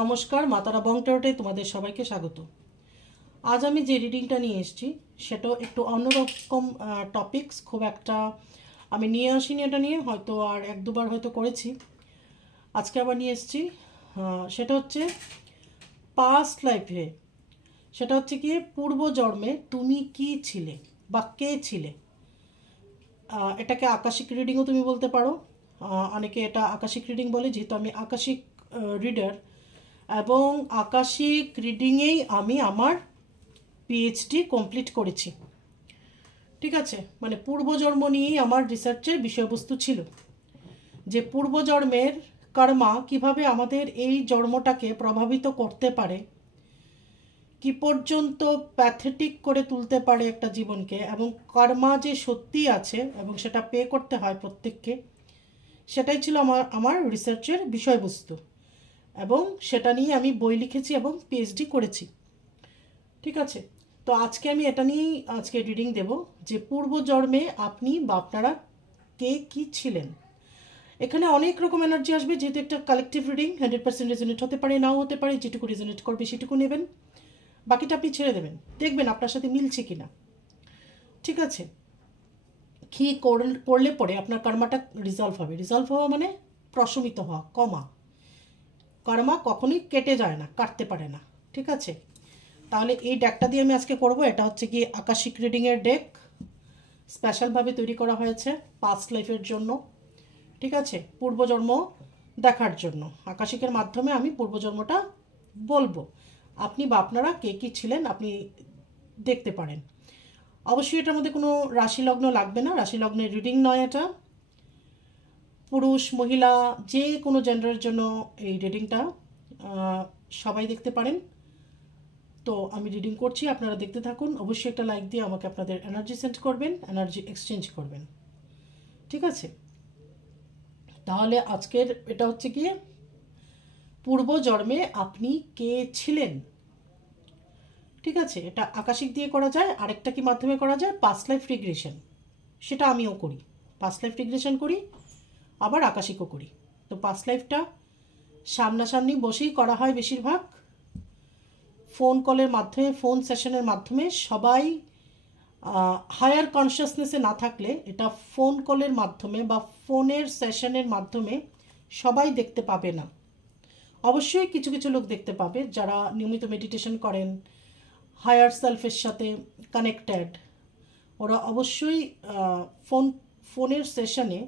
নমস্কার, মাতারা বং ট্যারোটে তোমাদের সবাইকে স্বাগত। আজ আমি যে রিডিংটা নিয়ে এসেছি সেটাও একটু অন্যরকম টপিকস, খুব একটা আমি নিয়ে আসিনি। এটা নিয়ে হয়তো আর এক দুবার হয়তো করেছি, আজকে আবার নিয়ে এসেছি। সেটা হচ্ছে পাস্ট লাইফে, সেটা হচ্ছে কি পূর্ব জন্মে তুমি কি ছিলে বা কে ছিলে। এটাকে আকাশিক রিডিংও তুমি বলতে পারো, অনেকে এটা আকাশিক রিডিং বলে, যেহেতু আমি আকাশিক রিডার এবং আকাশিক রিডিংয়েই আমি আমার পিএইচডি কমপ্লিট করেছি। ঠিক আছে, মানে পূর্বজন্ম নিয়েই আমার রিসার্চের বিষয়বস্তু ছিল, যে পূর্বজন্মের কর্মা কিভাবে আমাদের এই জন্মটাকে প্রভাবিত করতে পারে, কি পর্যন্ত প্যাথেটিক করে তুলতে পারে একটা জীবনকে, এবং কর্মা যে সত্যি আছে এবং সেটা পে করতে হয় প্রত্যেককে, সেটাই ছিল আমার রিসার্চের বিষয়বস্তু। এবং সেটা নিয়ে আমি বই লিখেছি এবং পিএইচডি করেছি। ঠিক আছে, তো আজকে আমি এটা নিয়েই আজকে রিডিং দেব, যে পূর্বজন্মে আপনি বা আপনারা কে কী ছিলেন। এখানে অনেক রকম এনার্জি আসবে, যেহেতু একটা কালেকটিভ রিডিং, 100% রেজোনেট হতে পারে, নাও হতে পারে। যেটুকু রেজোনেট করবে সেটুকু নেবেন, বাকিটা আপনি ছেড়ে দেবেন, দেখবেন আপনার সাথে মিলছে কিনা। ঠিক আছে, কি করলে পরে আপনার কর্মাটা রিজলভ হবে। রিজলভ হওয়া মানে প্রশমিত হওয়া, কমা। কর্মা কখনোই কেটে যায় না, কাটতে পারে না। ঠিক আছে, তাহলে এই ডেকটা দিয়ে আমি আজকে করব। এটা হচ্ছে কি আকাশিক রিডিংয়ের ডেক, স্পেশালভাবে তৈরি করা হয়েছে পাস্ট লাইফের জন্য। ঠিক আছে, পূর্বজন্ম দেখার জন্য আকাশিকের মাধ্যমে আমি পূর্বজন্মটা বলবো। আপনি বা আপনারা কে কী ছিলেন আপনি দেখতে পারেন। অবশ্যই এটার মধ্যে কোনো রাশি লগ্ন লাগবে না, রাশি লগ্নের রিডিং নয় এটা। পুরুষ মহিলা যে কোনো জেন্ডারের জন্য এই রিডিংটা সবাই দেখতে পারেন। তো আমি রিডিং করছি, আপনারা দেখতে থাকুন। অবশ্যই একটা লাইক দিয়ে আমাকে আপনাদের এনার্জি সেন্ড করবেন, এনার্জি এক্সচেঞ্জ করবেন। ঠিক আছে, তাহলে আজকের এটা হচ্ছে কি পূর্বজন্মে আপনি কে ছিলেন। ঠিক আছে, এটা আকাশিক দিয়ে করা যায়, আরেকটা কি মাধ্যমে করা যায়, পাস্ট লাইফ রিগ্রেশন। সেটা আমিও করি, পাস্ট লাইফ রিগ্রেশন করি, আবার আকাশিকও করি। তো পাস্ট লাইফটা সামনাসামনি বসেই করা হয় বেশিরভাগ, ফোন কলের মাধ্যমে, ফোন সেশনের মাধ্যমে। সবাই হায়ার কনসিয়াসনেসে না থাকলে এটা ফোন কলের মাধ্যমে বা ফোনের সেশনের মাধ্যমে সবাই দেখতে পাবে না। অবশ্যই কিছু কিছু লোক দেখতে পাবে যারা নিয়মিত মেডিটেশন করেন, হায়ার সেলফের সাথে কানেক্টেড, ওরা অবশ্যই ফোনের সেশনে,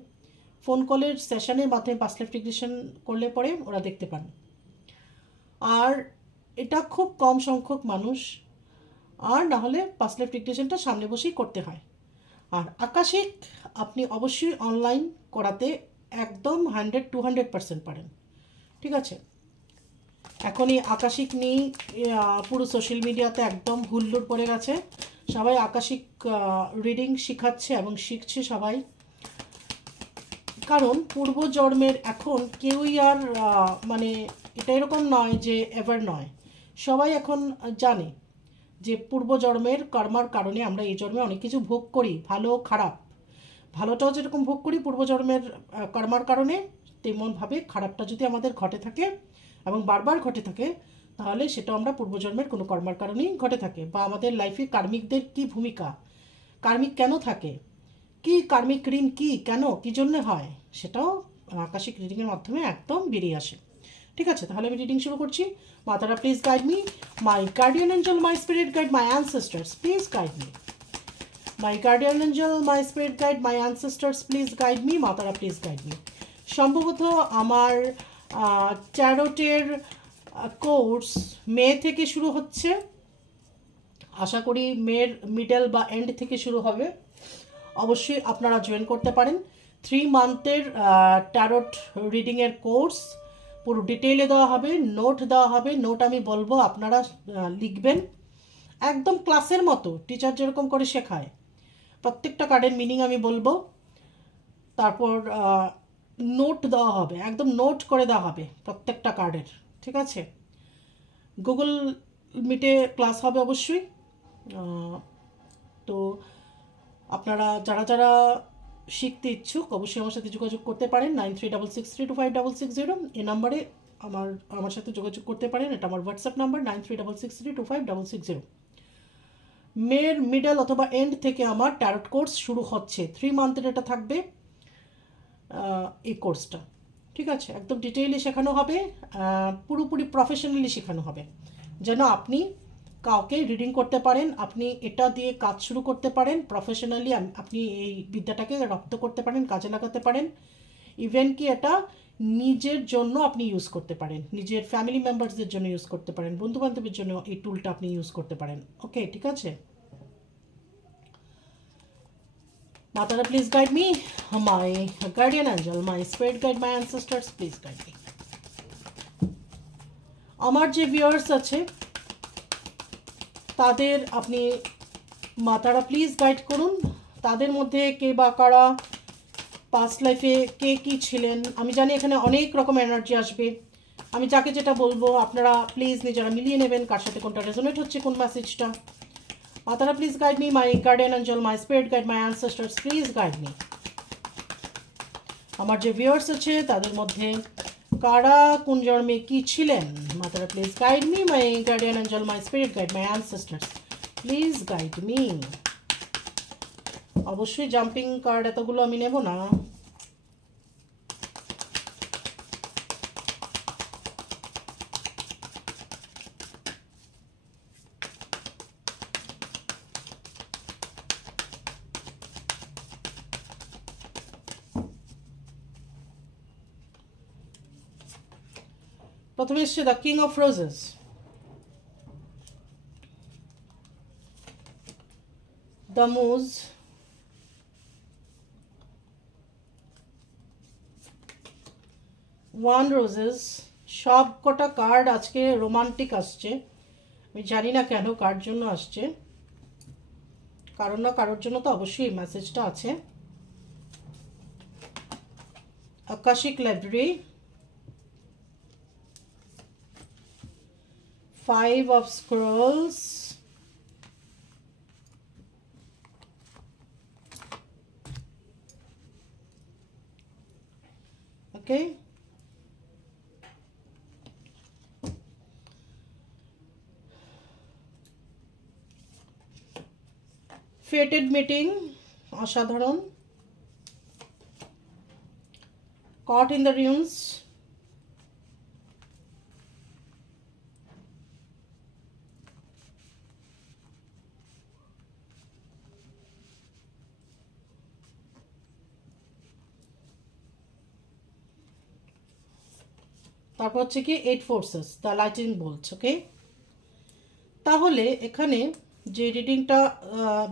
ফোন কলের সেশনের মাধ্যমে পাস্ট লাইফ রিগ্রেশন করলে পরে ওরা দেখতে পান। আর এটা খুব কম সংখ্যক মানুষ, আর না হলে পাস্ট লাইফ রিগ্রেশনটা সামনে বসেই করতে হয়। আর আকাশিক আপনি অবশ্যই অনলাইন করাতে একদম 100-200% পারেন। ঠিক আছে, এখনই আকাশিক নিয়ে পুরো সোশ্যাল মিডিয়াতে একদম হুল্লোড় পড়ে গেছে, সবাই আকাশিক রিডিং শিখাচ্ছে এবং শিখছে সবাই। কারণ পূর্বজন্মের এখন কেউই আর মানে এটা এরকম নয় যে এভার নয়, সবাই এখন জানে যে পূর্বজন্মের কর্মার কারণে আমরা এই জন্মে অনেক কিছু ভোগ করি, ভালো খারাপ। ভালোটাও যেরকম ভোগ করি পূর্বজন্মের কর্মার কারণে, তেমনভাবে খারাপটা যদি আমাদের ঘটে থাকে এবং বারবার ঘটে থাকে, তাহলে সেটা আমরা পূর্বজন্মের কোনো কর্মার কারণেই ঘটে থাকে। বা আমাদের লাইফে কার্মিকদের কি ভূমিকা, কার্মিক কেন থাকে, কি কার্মিক ঋণ কি, কেন, কি জন্য হয়, সেটাও আকাশিক রিডিংয়ের মাধ্যমে একদম বেরিয়ে আসে। ঠিক আছে, তাহলে আমি রিডিং শুরু করছি। মাতারা please guide me, my guardian angel, my spirit guide, my ancestors please guide me. My guardian angel, my spirit guide, my ancestors please guide me. মাতারা প্লিজ গাইড মি। সম্ভবত আমার ট্যারোটের কোর্স মে থেকে শুরু হচ্ছে, আশা করি মের মিডল বা এন্ড থেকে শুরু হবে। অবশ্যই আপনারা জয়েন করতে পারেন। 3 মান্থের ট্যারোট রিডিংয়ের কোর্স, পুরো ডিটেইলে দেওয়া হবে, নোট দেওয়া হবে। নোট আমি বলবো, আপনারা লিখবেন একদম ক্লাসের মতো, টিচার যেরকম করে শেখায়। প্রত্যেকটা কার্ডের মিনিং আমি বলবো, তারপর নোট দেওয়া হবে, একদম নোট করে দেওয়া হবে প্রত্যেকটা কার্ডের। ঠিক আছে, গুগল মিটে ক্লাস হবে অবশ্যই। তো আপনারা যারা যারা শিখতে ইচ্ছুক অবশ্যই আমার সাথে যোগাযোগ করতে পারেন। 9366325660 এই নাম্বারে আমার সাথে যোগাযোগ করতে পারেন। এটা আমার হোয়াটসঅ্যাপ নাম্বার 9366325660। মের মিডল অথবা এন্ড থেকে আমার ট্যারট কোর্স শুরু হচ্ছে, 3 মান্থের এটা থাকবে এই কোর্সটা। ঠিক আছে, একদম ডিটেইলি শেখানো হবে, পুরোপুরি প্রফেশনালি শেখানো হবে, যেন আপনি কাউকে রিডিং করতে পারেন, আপনি এটা দিয়ে কাজ শুরু করতে পারেন প্রফেশনালি, আপনি এই বিদ্যাটাকে রপ্ত করতে পারেন, কাজে লাগাতে পারেন। ইভেন কি এটা নিজের জন্য আপনি ইউজ করতে পারেন, নিজের ফ্যামিলি মেম্বার্সদের জন্য ইউজ করতে পারেন, বন্ধুবান্ধবের জন্য এই টুলটা আপনি ইউজ করতে পারেন। ওকে, ঠিক আছে। Matara, please guide me. My guardian angel, my spirit guide, my ancestors, please guide me. আমার যে ভিউয়ার্স আছে তাদের আপনি মাতারা প্লিজ গাইড করুন। তাদের মধ্যে কে বা কারা পাস্ট লাইফে কে কী ছিলেন, আমি জানি এখানে অনেক রকম এনার্জি আসবে। আমি যাকে যেটা বলবো আপনারা প্লিজ নিজেরা মিলিয়ে নেবেন কার সাথে কোনটা রেজোনেট হচ্ছে, কোন মেসেজটা। মাতারা please guide me, my guardian angel, my spirit guide, my ancestors, please guide me. আমার যে ভিউয়ার্স আছে তাদের মধ্যে কারা কোন জন্মে কি ছিলেন, মাতারা please guide me, my guardian angel, my spirit guide, my ancestors, please guide me. অবশ্যই জাম্পিং কার্ড এতগুলো আমি নেব না। প্রথমে এসছে the king of roses, the muse, one roses. সব কটা কার্ড আজকে রোমান্টিক আসছে, আমি জানি না কেন কার জন্য আসছে, কারণ না কারোর জন্য তো অবশ্যই মেসেজটা আছে। আকাশিক library, 5 of Scrolls, okay, fated meeting, অসাধারণ, caught in the ruins, তারপর হচ্ছে কি 8 forces, দ্য লাইটিং বোল্টস। ওকে, তাহলে এখানে যে রিডিংটা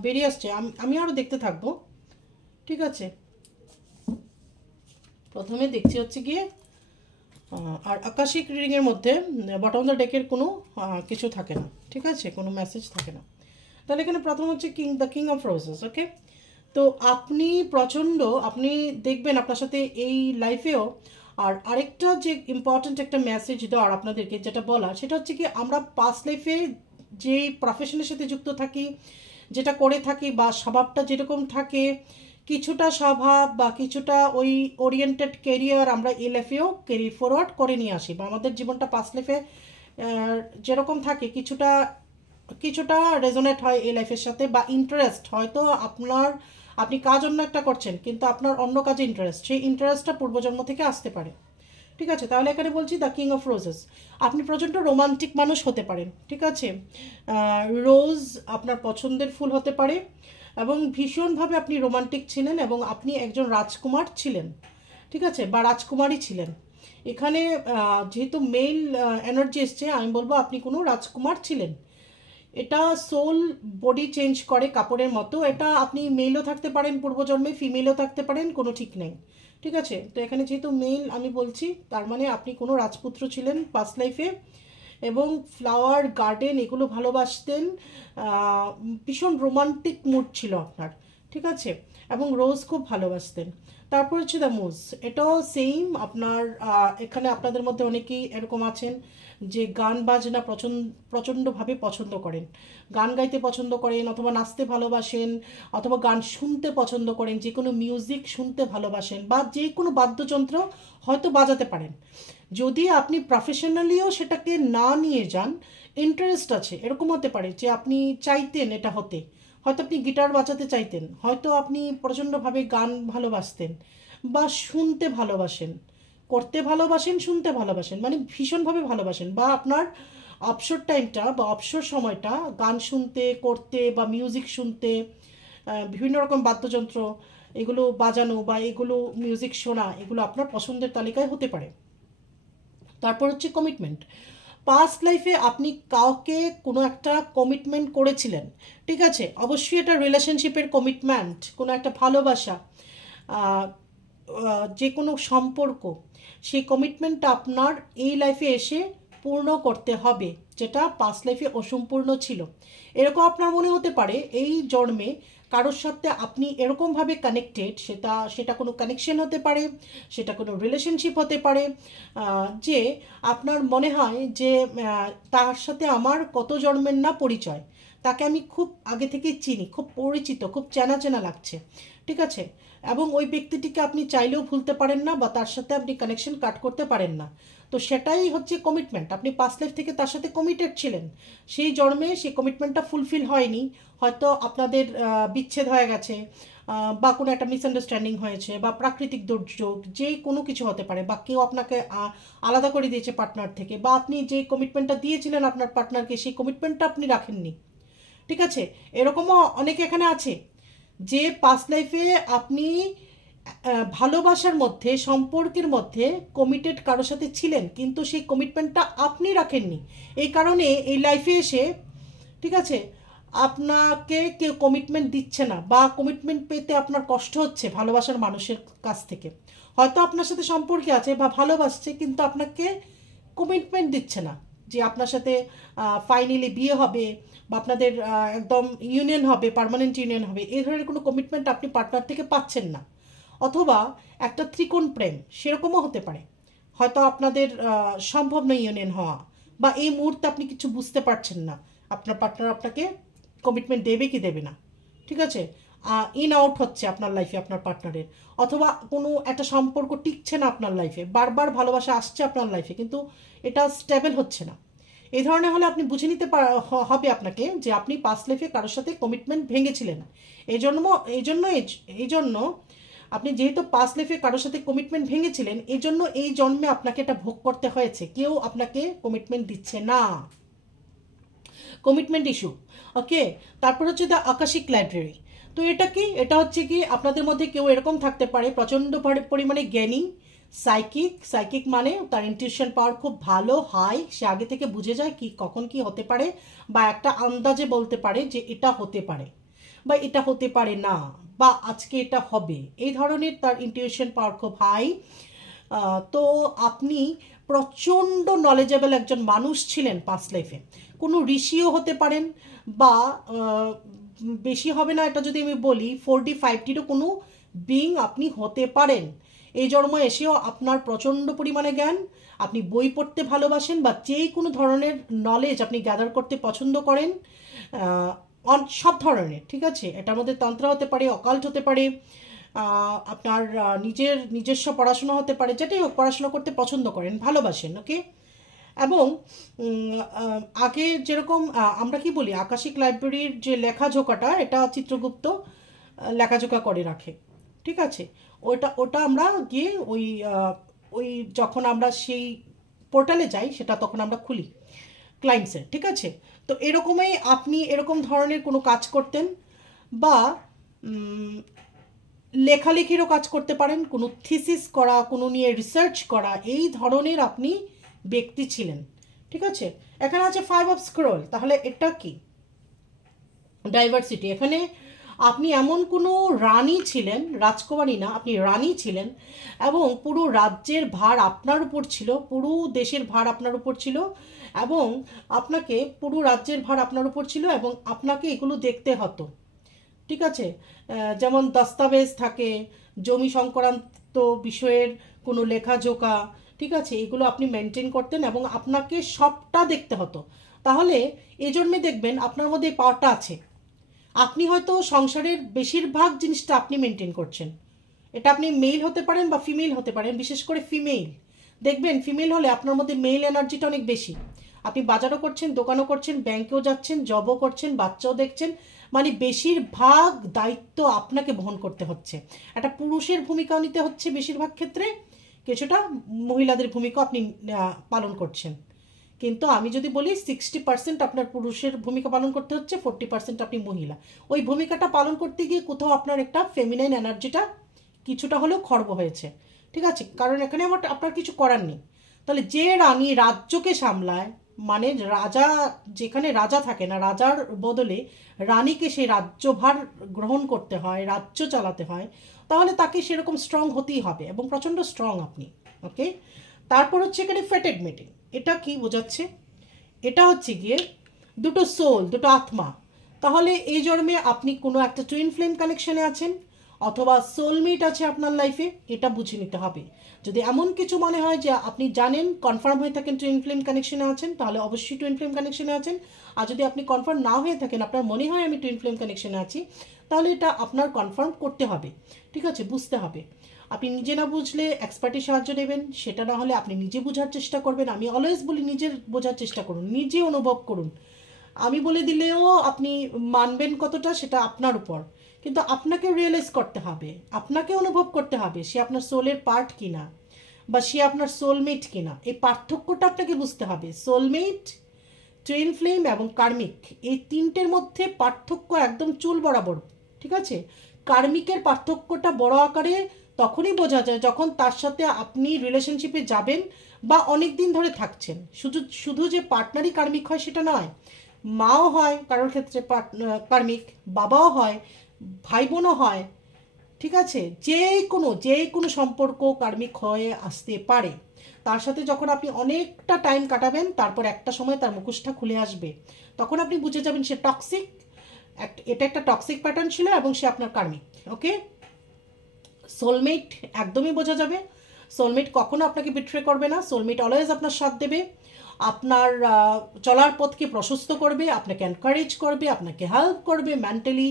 বেরিয়ে আসছে আমি আরও দেখতে থাকবো। ঠিক আছে, প্রথমে দেখছি হচ্ছে গিয়ে আর আকাশিক রিডিংয়ের মধ্যে বটম অফ দ্য ডেকের কোনো কিছু থাকে না। ঠিক আছে, কোনো মেসেজ থাকে না। তাহলে এখানে প্রথম হচ্ছে দ্য কিং অফ রোজেস। ওকে, তো আপনি আপনি দেখবেন আপনার সাথে এই লাইফেও আর আরেকটা যে ইম্পর্ট্যান্ট একটা মেসেজ দেওয়ার আপনাদেরকে যেটা বলা, সেটা হচ্ছে কি আমরা পাস্ট লাইফে যে প্রফেশনের সাথে যুক্ত থাকি, যেটা করে থাকি বা স্বভাবটা যেরকম থাকে, কিছুটা স্বভাব বা কিছুটা ওই ওরিয়েন্টেড কেরিয়ার আমরা এই লাইফেও ক্যারি ফরওয়ার্ড করে নিয়ে আসি, বা আমাদের জীবনটা পাস্ট লাইফে যেরকম থাকে কিছুটা রেজোনেট হয় এই লাইফের সাথে, বা ইন্টারেস্ট হয়তো আপনি কাজ অন্য একটা করছেন কিন্তু আপনার অন্য কাজে ইন্টারেস্ট, সেই ইন্টারেস্টটা পূর্বজন্ম থেকে আসতে পারে। ঠিক আছে, তাহলে এখানে বলছি দ্য কিং অফ রোজেস, আপনি প্রচণ্ড রোমান্টিক মানুষ হতে পারেন। ঠিক আছে, রোজ আপনার পছন্দের ফুল হতে পারে এবং ভীষণভাবে আপনি রোমান্টিক ছিলেন এবং আপনি একজন রাজকুমার ছিলেন। ঠিক আছে, বা রাজকুমারী ছিলেন। এখানে যেহেতু মেল এনার্জি এসছে, আমি বলবো আপনি কোনো রাজকুমার ছিলেন। এটা সোল বডি চেঞ্জ করে কাপড়ের মতো, এটা আপনি মেলও থাকতে পারেন পূর্বজন্মে, ফিমেলও থাকতে পারেন, কোনো ঠিক নেই। ঠিক আছে, তো এখানে যেহেতু মেল আমি বলছি, তার মানে আপনি কোনো রাজপুত্র ছিলেন পাস্ট লাইফে এবং ফ্লাওয়ার গার্ডেন এগুলো ভালোবাসতেন, ভীষণ রোমান্টিক মুড ছিল আপনার। ঠিক আছে, এবং রোজ খুব ভালোবাসতেন। তারপর হচ্ছে দ্য মুজ, এটাও সেম আপনার এখানে আপনাদের মধ্যে অনেকেই এরকম আছেন যে গান বাজনা প্রচণ্ডভাবে পছন্দ করেন, গান গাইতে পছন্দ করেন, অথবা নাচতে ভালোবাসেন, অথবা গান শুনতে পছন্দ করেন, যে কোনো মিউজিক শুনতে ভালোবাসেন, বা যে কোনো বাদ্যযন্ত্র হয়তো বাজাতে পারেন। যদি আপনি প্রফেশনালিও সেটাকে না নিয়ে যান, ইন্টারেস্ট আছে, এরকম হতে পারে যে আপনি চাইতেন এটা হতে, হয়তো আপনি গিটার বাজাতে চাইতেন, হয়তো আপনি প্রচণ্ডভাবে গান ভালোবাসতেন বা শুনতে ভালোবাসেন, করতে ভালোবাসেন, শুনতে ভালোবাসেন, মানে ভীষণভাবে ভালোবাসেন, বা আপনার অবসর টাইমটা বা অবসর সময়টা গান শুনতে, করতে বা মিউজিক শুনতে, বিভিন্ন রকম বাদ্যযন্ত্র এগুলো বাজানো বা এগুলো মিউজিক শোনা, এগুলো আপনার পছন্দের তালিকায় হতে পারে। তারপর হচ্ছে কমিটমেন্ট। পাস্ট লাইফে আপনি কাউকে কোনো একটা কমিটমেন্ট করেছিলেন, ঠিক আছে, অবশ্যই এটা রিলেশনশিপের কমিটমেন্ট, কোনো একটা ভালোবাসা, যে কোনো সম্পর্ক, সেই কমিটমেন্টটা আপনার এই লাইফে এসে পূর্ণ করতে হবে, যেটা পাস্ট লাইফে অসম্পূর্ণ ছিল। এরকম আপনার মনে হতে পারে এই জন্মে কারোর সাথে আপনি এরকমভাবে কানেক্টেড, সেটা কোনো কানেকশন হতে পারে, সেটা কোনো রিলেশনশিপ হতে পারে, যে আপনার মনে হয় যে তার সাথে আমার কত জন্মের না পরিচয়, তাকে আমি খুব আগে থেকেই চিনি, খুব পরিচিত, খুব চেনা চেনা লাগছে, ঠিক আছে, এবং ওই ব্যক্তিটিকে আপনি চাইলেও ভুলতে পারেন না বা তার সাথে আপনি কানেকশন কাট করতে পারেন না। তো সেটাই হচ্ছে কমিটমেন্ট। আপনি পাস্ট লাইফ থেকে তার সাথে কমিটেড ছিলেন, সেই জন্মে সেই কমিটমেন্টটা ফুলফিল হয়নি, হয়তো আপনাদের বিচ্ছেদ হয়ে গেছে, বা কোনো একটা মিসআন্ডারস্ট্যান্ডিং হয়েছে, বা প্রাকৃতিক দুর্যোগ, যে কোনো কিছু হতে পারে, বা কেউ আপনাকে আলাদা করে দিয়েছে পার্টনার থেকে, বা আপনি যে কমিটমেন্টটা দিয়েছিলেন আপনার পার্টনারকে সেই কমিটমেন্টটা আপনি রাখেননি, ঠিক আছে। এরকমও অনেকে এখানে আছে যে পাস্ট লাইফে আপনি ভালোবাসার মধ্যে, সম্পর্কের মধ্যে কমিটেড কারোর সাথে ছিলেন, কিন্তু সেই কমিটমেন্টটা আপনি রাখেননি, এই কারণে এই লাইফে এসে, ঠিক আছে, আপনাকে কেউ কমিটমেন্ট দিচ্ছে না, বা কমিটমেন্ট পেতে আপনার কষ্ট হচ্ছে ভালোবাসার মানুষের কাছ থেকে। হয়তো আপনার সাথে সম্পর্কে আছে বা ভালোবাসছে, কিন্তু আপনাকে কমিটমেন্ট দিচ্ছে না যে আপনার সাথে ফাইনালি বিয়ে হবে বা আপনাদের একদম ইউনিয়ন হবে, পার্মানেন্ট ইউনিয়ন হবে, এই ধরনের কোনো কমিটমেন্ট আপনি পার্টনার থেকে পাচ্ছেন না। অথবা একটা ত্রিকোণ প্রেম, সেরকমও হতে পারে, হয়তো আপনাদের সম্ভব নয় ইউনিয়ন হওয়া, বা এই মুহূর্তে আপনি কিছু বুঝতে পারছেন না আপনার পার্টনার আপনাকে কমিটমেন্ট দেবে কি দেবে না, ঠিক আছে, ইন আউট হচ্ছে আপনার লাইফে আপনার পার্টনারের, অথবা কোনো একটা সম্পর্ক টিকছে না আপনার লাইফে, বারবার ভালোবাসা আসছে আপনার লাইফে কিন্তু এটা স্টেবল হচ্ছে না। এই ধরনের হলে আপনি বুঝে নিতে হবে আপনাকে যে আপনি পাস্ট লাইফে কারোর সাথে কমিটমেন্ট ভেঙেছিলেন। এই জন্য আপনি যেহেতু পাস্ট লাইফে কারোর সাথে কমিটমেন্ট ভেঙেছিলেন, এই জন্য এই জন্মে আপনাকে এটা ভোগ করতে হয়েছে, কেউ আপনাকে কমিটমেন্ট দিচ্ছে না, কমিটমেন্ট ইস্যু। ওকে, তারপর হচ্ছে দ্য আকাশিক লাইব্রেরি। তো এটা কি? এটা হচ্ছে কি, আপনাদের মধ্যে কেউ এরকম থাকতে পারে প্রচণ্ড পরিমাণে জ্ঞানী, সাইকিক মানে তার ইনটিউশন পাওয়ার খুব ভালো, হাই, সে আগে থেকে বুঝে যায় কি কখন কি হতে পারে, বা একটা আন্দাজে বলতে পারে যে এটা হতে পারে বা এটা হতে পারে না, বা আজকে এটা হবে, এই ধরনের তার ইনটিউশন পাওয়ার খুব হাই। তো আপনি প্রচণ্ড নলেজেবল একজন মানুষ ছিলেন পাস্ট লাইফে, কোনো ঋষিও হতে পারেন, বা বেশি হবে না এটা যদি আমি বলি 4D 5Dরও কোনো বিং আপনি হতে পারেন। এই জন্ম এসেও আপনার প্রচণ্ড পরিমাণে জ্ঞান, আপনি বই পড়তে ভালোবাসেন, বা যে কোনো ধরনের নলেজ আপনি গ্যাদার করতে পছন্দ করেন, সব ধরনের, ঠিক আছে, এটার মধ্যে তন্ত্র হতে পারে, অকাল্ট হতে পারে, আপনার নিজস্ব পড়াশোনা হতে পারে, যেটাই হোক, পড়াশোনা করতে পছন্দ করেন, ভালোবাসেন। ওকে, এবং আগে যেরকম আমরা কি বলি, আকাশিক লাইব্রেরির যে লেখাজোকাটা, এটা চিত্রগুপ্ত লেখাজোকা করে রাখে, ঠিক আছে, ওটা আমরা গিয়ে ওই যখন আমরা সেই পোর্টালে যাই, সেটা তখন আমরা খুলি ক্লায়েন্টসের, ঠিক আছে। তো এরকমই আপনি এরকম ধরনের কোনো কাজ করতেন, বা লেখালেখিরও কাজ করতে পারেন, কোনো থিসিস করা, কোনো নিয়ে রিসার্চ করা, এই ধরনের আপনি ব্যক্তি ছিলেন, ঠিক আছে। এখানে আছে 5 অফ স্ক্রোল। তাহলে এটা কি? ডাইভার্সিটি। এখানে আপনি এমন কোনো রানী ছিলেন, রাজকুমারী না, আপনি রানী ছিলেন, এবং পুরো রাজ্যের ভার আপনার উপর ছিল, পুরো দেশের ভার আপনার উপর ছিল, এবং আপনাকে পুরো রাজ্যের ভার আপনার উপর ছিল, এবং আপনাকে এগুলো দেখতে হতো, ঠিক আছে। যেমন দস্তাবেজ থাকে, জমি সংক্রান্ত বিষয়ের কোনো লেখাজোকা, ঠিক আছে, এগুলো আপনি মেনটেন করতেন, এবং আপনাকে সবটা দেখতে হতো। তাহলে এই জন্যে দেখবেন আপনার মধ্যে এই পাওয়ারটা আছে, আপনি হয়তো সংসারের বেশিরভাগ জিনিসটা আপনি মেনটেন করছেন। এটা আপনি মেল হতে পারেন বা ফিমেল হতে পারেন, বিশেষ করে ফিমেল দেখবেন ফিমেল হলে আপনার মধ্যে মেল এনার্জিটা অনেক বেশি। আপনি বাজারও করছেন, দোকানও করছেন, ব্যাংকেও যাচ্ছেন, জবও করছেন, বাচ্চাও দেখছেন, মানে বেশিরভাগ দায়িত্ব আপনাকে বহন করতে হচ্ছে। একটা পুরুষের ভূমিকাও নিতে হচ্ছে বেশিরভাগ ক্ষেত্রে, কিছুটা মহিলাদের ভূমিকা আপনি পালন করছেন। কিন্তু আমি যদি বলি 60% আপনার পুরুষের ভূমিকা পালন করতে হচ্ছে, 40% আপনি মহিলা। ওই ভূমিকাটা পালন করতে গিয়ে কোথাও আপনার একটা ফেমিনাইন এনার্জিটা কিছুটা হলেও খর্ব হয়েছে, ঠিক আছে? কারণ এখানে আপনার কিছু করার নেই। তাহলে যে রানী রাজ্যকে সামলায়, মানে রাজা, যেখানে রাজা থাকে না, রাজার বদলে রানীকে সেই রাজ্যভার গ্রহণ করতে হয়, রাজ্য চালাতে হয়, তাহলে তাকে সেরকম স্ট্রং হতেই হবে, এবং প্রচণ্ড স্ট্রং আপনি। ওকে, তারপর হচ্ছে এখানে ফেটেড মেটিং। এটা কি বোঝাচ্ছে? এটা হচ্ছে গিয়ে দুটো সোল, দুটো আত্মা। তাহলে এই জন্মে আপনি কোনো একটা টুইন ফ্লেম কানেকশনে আছেন, অথবা সোলমেট আছে আপনার লাইফে, এটা বুঝে নিতে হবে। যদি এমন কিছু মনে হয় যে আপনি জানেন, কনফার্ম হয়ে থাকেন টুইন ফ্লেম কানেকশনে আছেন, তাহলে অবশ্যই টুইন ফ্লেম কানেকশনে আছেন। আর যদি আপনি কনফার্ম না হয়ে থাকেন, আপনার মনে হয় আমি টুইন ফ্লেম কানেকশনে আছি, তাহলে এটা আপনার কনফার্ম করতে হবে, ঠিক আছে? বুঝতে হবে। আপনি নিজে না বুঝলে এক্সপার্টের সাহায্য নেবেন, সেটা না হলে আপনি নিজে বোঝার চেষ্টা করবেন। আমি অলওয়েজ বলি নিজের বোঝার চেষ্টা করুন, নিজে অনুভব করুন। আমি বলে দিলেও আপনি মানবেন কতটা সেটা আপনার উপর, কিন্তু আপনাকে রিয়েলাইজ করতে হবে, আপনাকে অনুভব করতে হবে সে আপনার সোলের পার্ট কিনা, বা সে আপনার সোলমেট কিনা। এই পার্থক্যটা আপনাকে বুঝতে হবে। সোলমেট, টুইন ফ্লেম এবং কার্মিক, এই তিনটের মধ্যে পার্থক্য একদম চুল বরাবর, ঠিক আছে? কার্মিকের পার্থক্যটা বড় আকারে তখনই বোঝা যায় যখন তার সাথে আপনি রিলেশনশিপে যাবেন বা অনেক দিন ধরে থাকছেন। শুধু শুধু যে পার্টনারই কার্মিক হয় সেটা নয়, মাও হয় কারোর ক্ষেত্রে কার্মিক, বাবাও হয়, ভাই বোনও হয়, ঠিক আছে? যে কোনো সম্পর্ক কার্মিক হয়ে আসতে পারে। তার সাথে যখন আপনি অনেকটা টাইম কাটাবেন, তারপর একটা সময় তার মুখোশটা খুলে আসবে, তখন আপনি বুঝে যাবেন সে টক্সিক, এটা একটা টক্সিক প্যাটার্ন ছিল এবং সে আপনার কার্মিক। ওকে, সোলমেট একদমই বোঝা যাবে। সোলমেট কখনো আপনাকে বিট্রে করবে না, সোলমেট অলওয়েজ আপনার সাথ দেবে, আপনার চলার পথকে প্রশস্ত করবে, আপনাকে এনকারেজ করবে, আপনাকে হেল্প করবে মেন্টালি,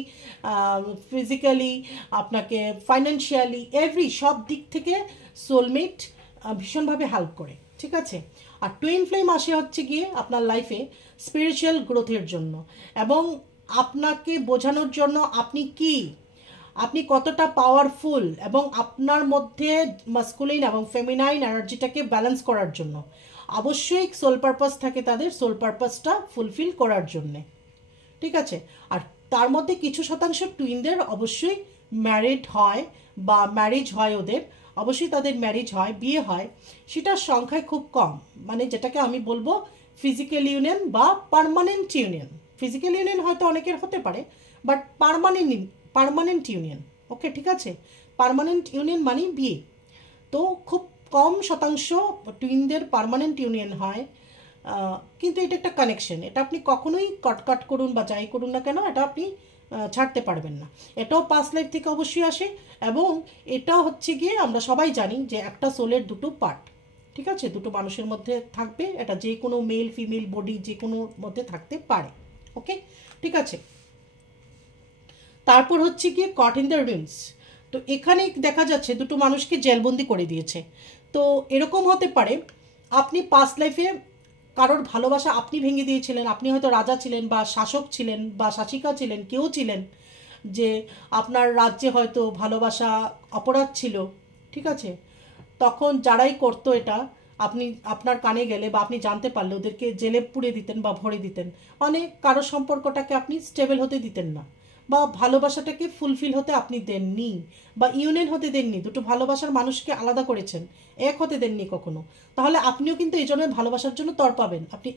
ফিজিক্যালি, আপনাকে ফাইন্যান্সিয়ালি, এভরি সব দিক থেকে সোলমেট ভীষণভাবে হেল্প করে, ঠিক আছে? আর টুইন ফ্লেম আসে হচ্ছে গিয়ে আপনার লাইফে স্পিরিচুয়াল গ্রোথের জন্য, এবং আপনাকে বোঝানোর জন্য আপনি কতটা পাওয়ারফুল, এবং আপনার মধ্যে মাস্কুলিন এবং ফেমিনাইন এনার্জিটাকে ব্যালেন্স করার জন্য। অবশ্যই সোল পারপাস থাকে তাদের, সোল পারপাসটা ফুলফিল করার জন্যে, ঠিক আছে? আর তার মধ্যে কিছু শতাংশ টুইনদের অবশ্যই ম্যারিড হয় বা ম্যারেজ হয়, ওদের অবশ্যই তাদের ম্যারেজ হয়, বিয়ে হয়, সেটার সংখ্যায় খুব কম। মানে যেটাকে আমি বলবো ফিজিক্যাল ইউনিয়ন বা পার্মানেন্ট ইউনিয়ন। ফিজিক্যাল ইউনিয়ন হয়তো অনেকের হতে পারে, বাট পার্মানেন্ট ইউনিয়ন, ওকে, ঠিক আছে? পার্মানেন্ট ইউনিয়ন মানে বিয়ে। তো খুব কম শতাংশ টুইনদের পার্মানেন্ট ইউনিয়ন হয়, কিন্তু এটা একটা কানেকশন, এটা আপনি কখনোই কাট করুন বা যাই করুন না কেন, এটা আপনি ছাড়তে পারবেন না। এটাও পাস্ট লাইফ থেকে অবশ্যই আসে, এবং এটাও হচ্ছে গিয়ে আমরা সবাই জানি যে একটা সোলের দুটো পার্ট, ঠিক আছে? দুটো মানুষের মধ্যে থাকবে, এটা যে কোনো মেল ফিমেল বডি যে কোনো মধ্যে থাকতে পারে। ওকে, ঠিক আছে। তারপর হচ্ছে গিয়ে কট ইন দ্য রুমস। তো এখানে দেখা যাচ্ছে দুটো মানুষকে জেলবন্দি করে দিয়েছে। তো এরকম হতে পারে আপনি পাস্ট লাইফে কারোর ভালোবাসা আপনি ভেঙে দিয়েছিলেন, আপনি হয়তো রাজা ছিলেন বা শাসক ছিলেন বা শাসিকা ছিলেন, কেউ ছিলেন যে আপনার রাজ্যে হয়তো ভালোবাসা অপরাধ ছিল, ঠিক আছে? তখন যারাই করতো এটা, আপনি আপনার কানে গেলে বা আপনি জানতে পারলে ওদেরকে জেলে পুড়ে দিতেন বা ভরে দিতেন। মানে কারো সম্পর্কটাকে আপনি স্টেবল হতে দিতেন না, বা ভালোবাসাটাকে ফুলফিল হতে আপনি দেননি, বা ইউনিয়ন হতে দেননি, দুটো ভালোবাসার মানুষকে আলাদা করেছেন, এক হতে দেননি কখনো। তাহলে আপনিও কিন্তু এই জন্য ভালোবাসার জন্য তড়পাবেন, আপনি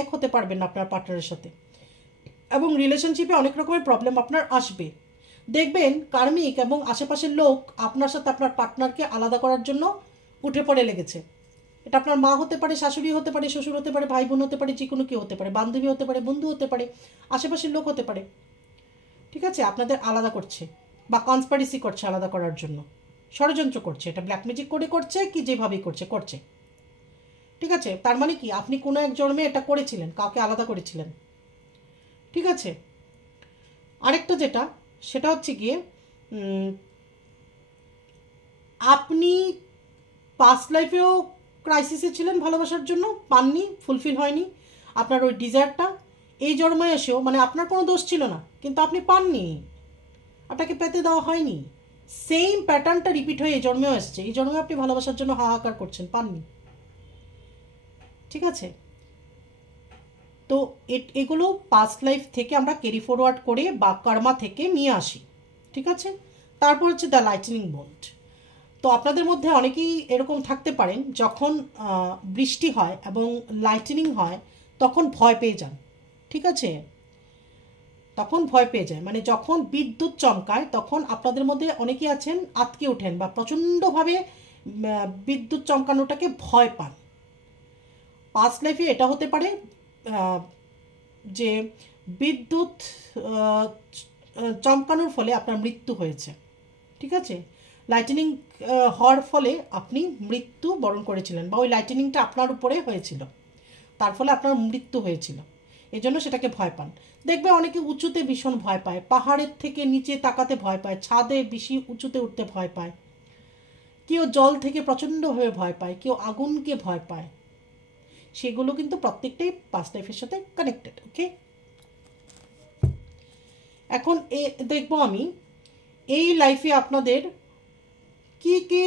এক হতে পারবেন না আপনার পার্টনারের সাথে, এবং রিলেশনশিপে অনেক রকমের প্রবলেম আপনার আসবে। দেখবেন কার্মিক এবং আশেপাশের লোক আপনার সাথে আপনার পার্টনারকে আলাদা করার জন্য উঠে পড়ে লেগেছে। এটা আপনার মা হতে পারে, শাশুড়ি হতে পারে, শ্বশুর হতে পারে, ভাই বোন হতে পারে, যে কোনো কেউ হতে পারে, বান্ধবী হতে পারে, বন্ধু হতে পারে, আশেপাশের লোক হতে পারে, ঠিক আছে? আপনাদের আলাদা করছে বা কনস্পাইরেসি করছে আলাদা করার জন্য, ষড়যন্ত্র করছে। এটা ব্ল্যাক ম্যাজিক করে করছে কি যেভাবেই করছে, ঠিক আছে? তার মানে কি আপনি কোনো এক জন্মে এটা করেছিলেন, কাউকে আলাদা করেছিলেন, ঠিক আছে? আরেকটা যেটা, সেটা হচ্ছে গিয়ে আপনি পাস্ট লাইফেও ক্রাইসিসে ছিলেন ভালোবাসার জন্য, পাননি, ফুলফিল হয়নি আপনার ওই ডিজায়ারটা। এই জন্মে এসেও মানে আপনার কোনো দোষ ছিল না, কিন্তু আপনি পাননি, আপনাকে পেতে দেওয়া হয়নি। সেম প্যাটার্নটা রিপিট হয়ে এই জন্মেও এসছে। এই জন্মে আপনি ভালোবাসার জন্য হাহাকার করছেন, পাননি। ঠিক আছে, তো এগুলো পাস্ট লাইফ থেকে আমরা ক্যারি ফরওয়ার্ড করে বা কর্মা থেকে নিয়ে আসি। ঠিক আছে, তারপর হচ্ছে দ্য লাইটনিং বোল্ট। তো আপনাদের মধ্যে অনেকেই এরকম থাকতে পারেন, যখন বৃষ্টি হয় এবং লাইটনিং হয় তখন ভয় পেয়ে যান। ঠিক আছে, তখন ভয় পেয়ে যায়, মানে যখন বিদ্যুৎ চমকায় তখন আপনাদের মধ্যে অনেকেই আছেন আতকে ওঠেন বা প্রচণ্ডভাবে বিদ্যুৎ চমকানোটাকে ভয় পান। পাস্ট লাইফে এটা হতে পারে যে বিদ্যুৎ চমকানোর ফলে আপনার মৃত্যু হয়েছে। ঠিক আছে, লাইটনিং হওয়ার ফলে আপনি মৃত্যু বরণ করেছিলেন, বা ওই লাইটনিংটা আপনার উপরে হয়েছিল, তার ফলে আপনার মৃত্যু হয়েছিল, এই জন্য সেটাকে ভয় পান। দেখবে অনেকে উঁচুতে ভীষণ ভয় পায়, পাহাড়ের থেকে নিচে তাকাতে ভয় পায়, ছাদে বেশি উঁচুতে উঠতে ভয় পায়, কেউ জল থেকে প্রচণ্ডভাবে ভয় পায়, কেউ আগুনকে ভয় পায়। সেগুলো কিন্তু প্রত্যেকটাই পাস্ট লাইফের সাথে কানেক্টেড। ওকে, এখন দেখবো আমি এই লাইফে আপনাদের কি কি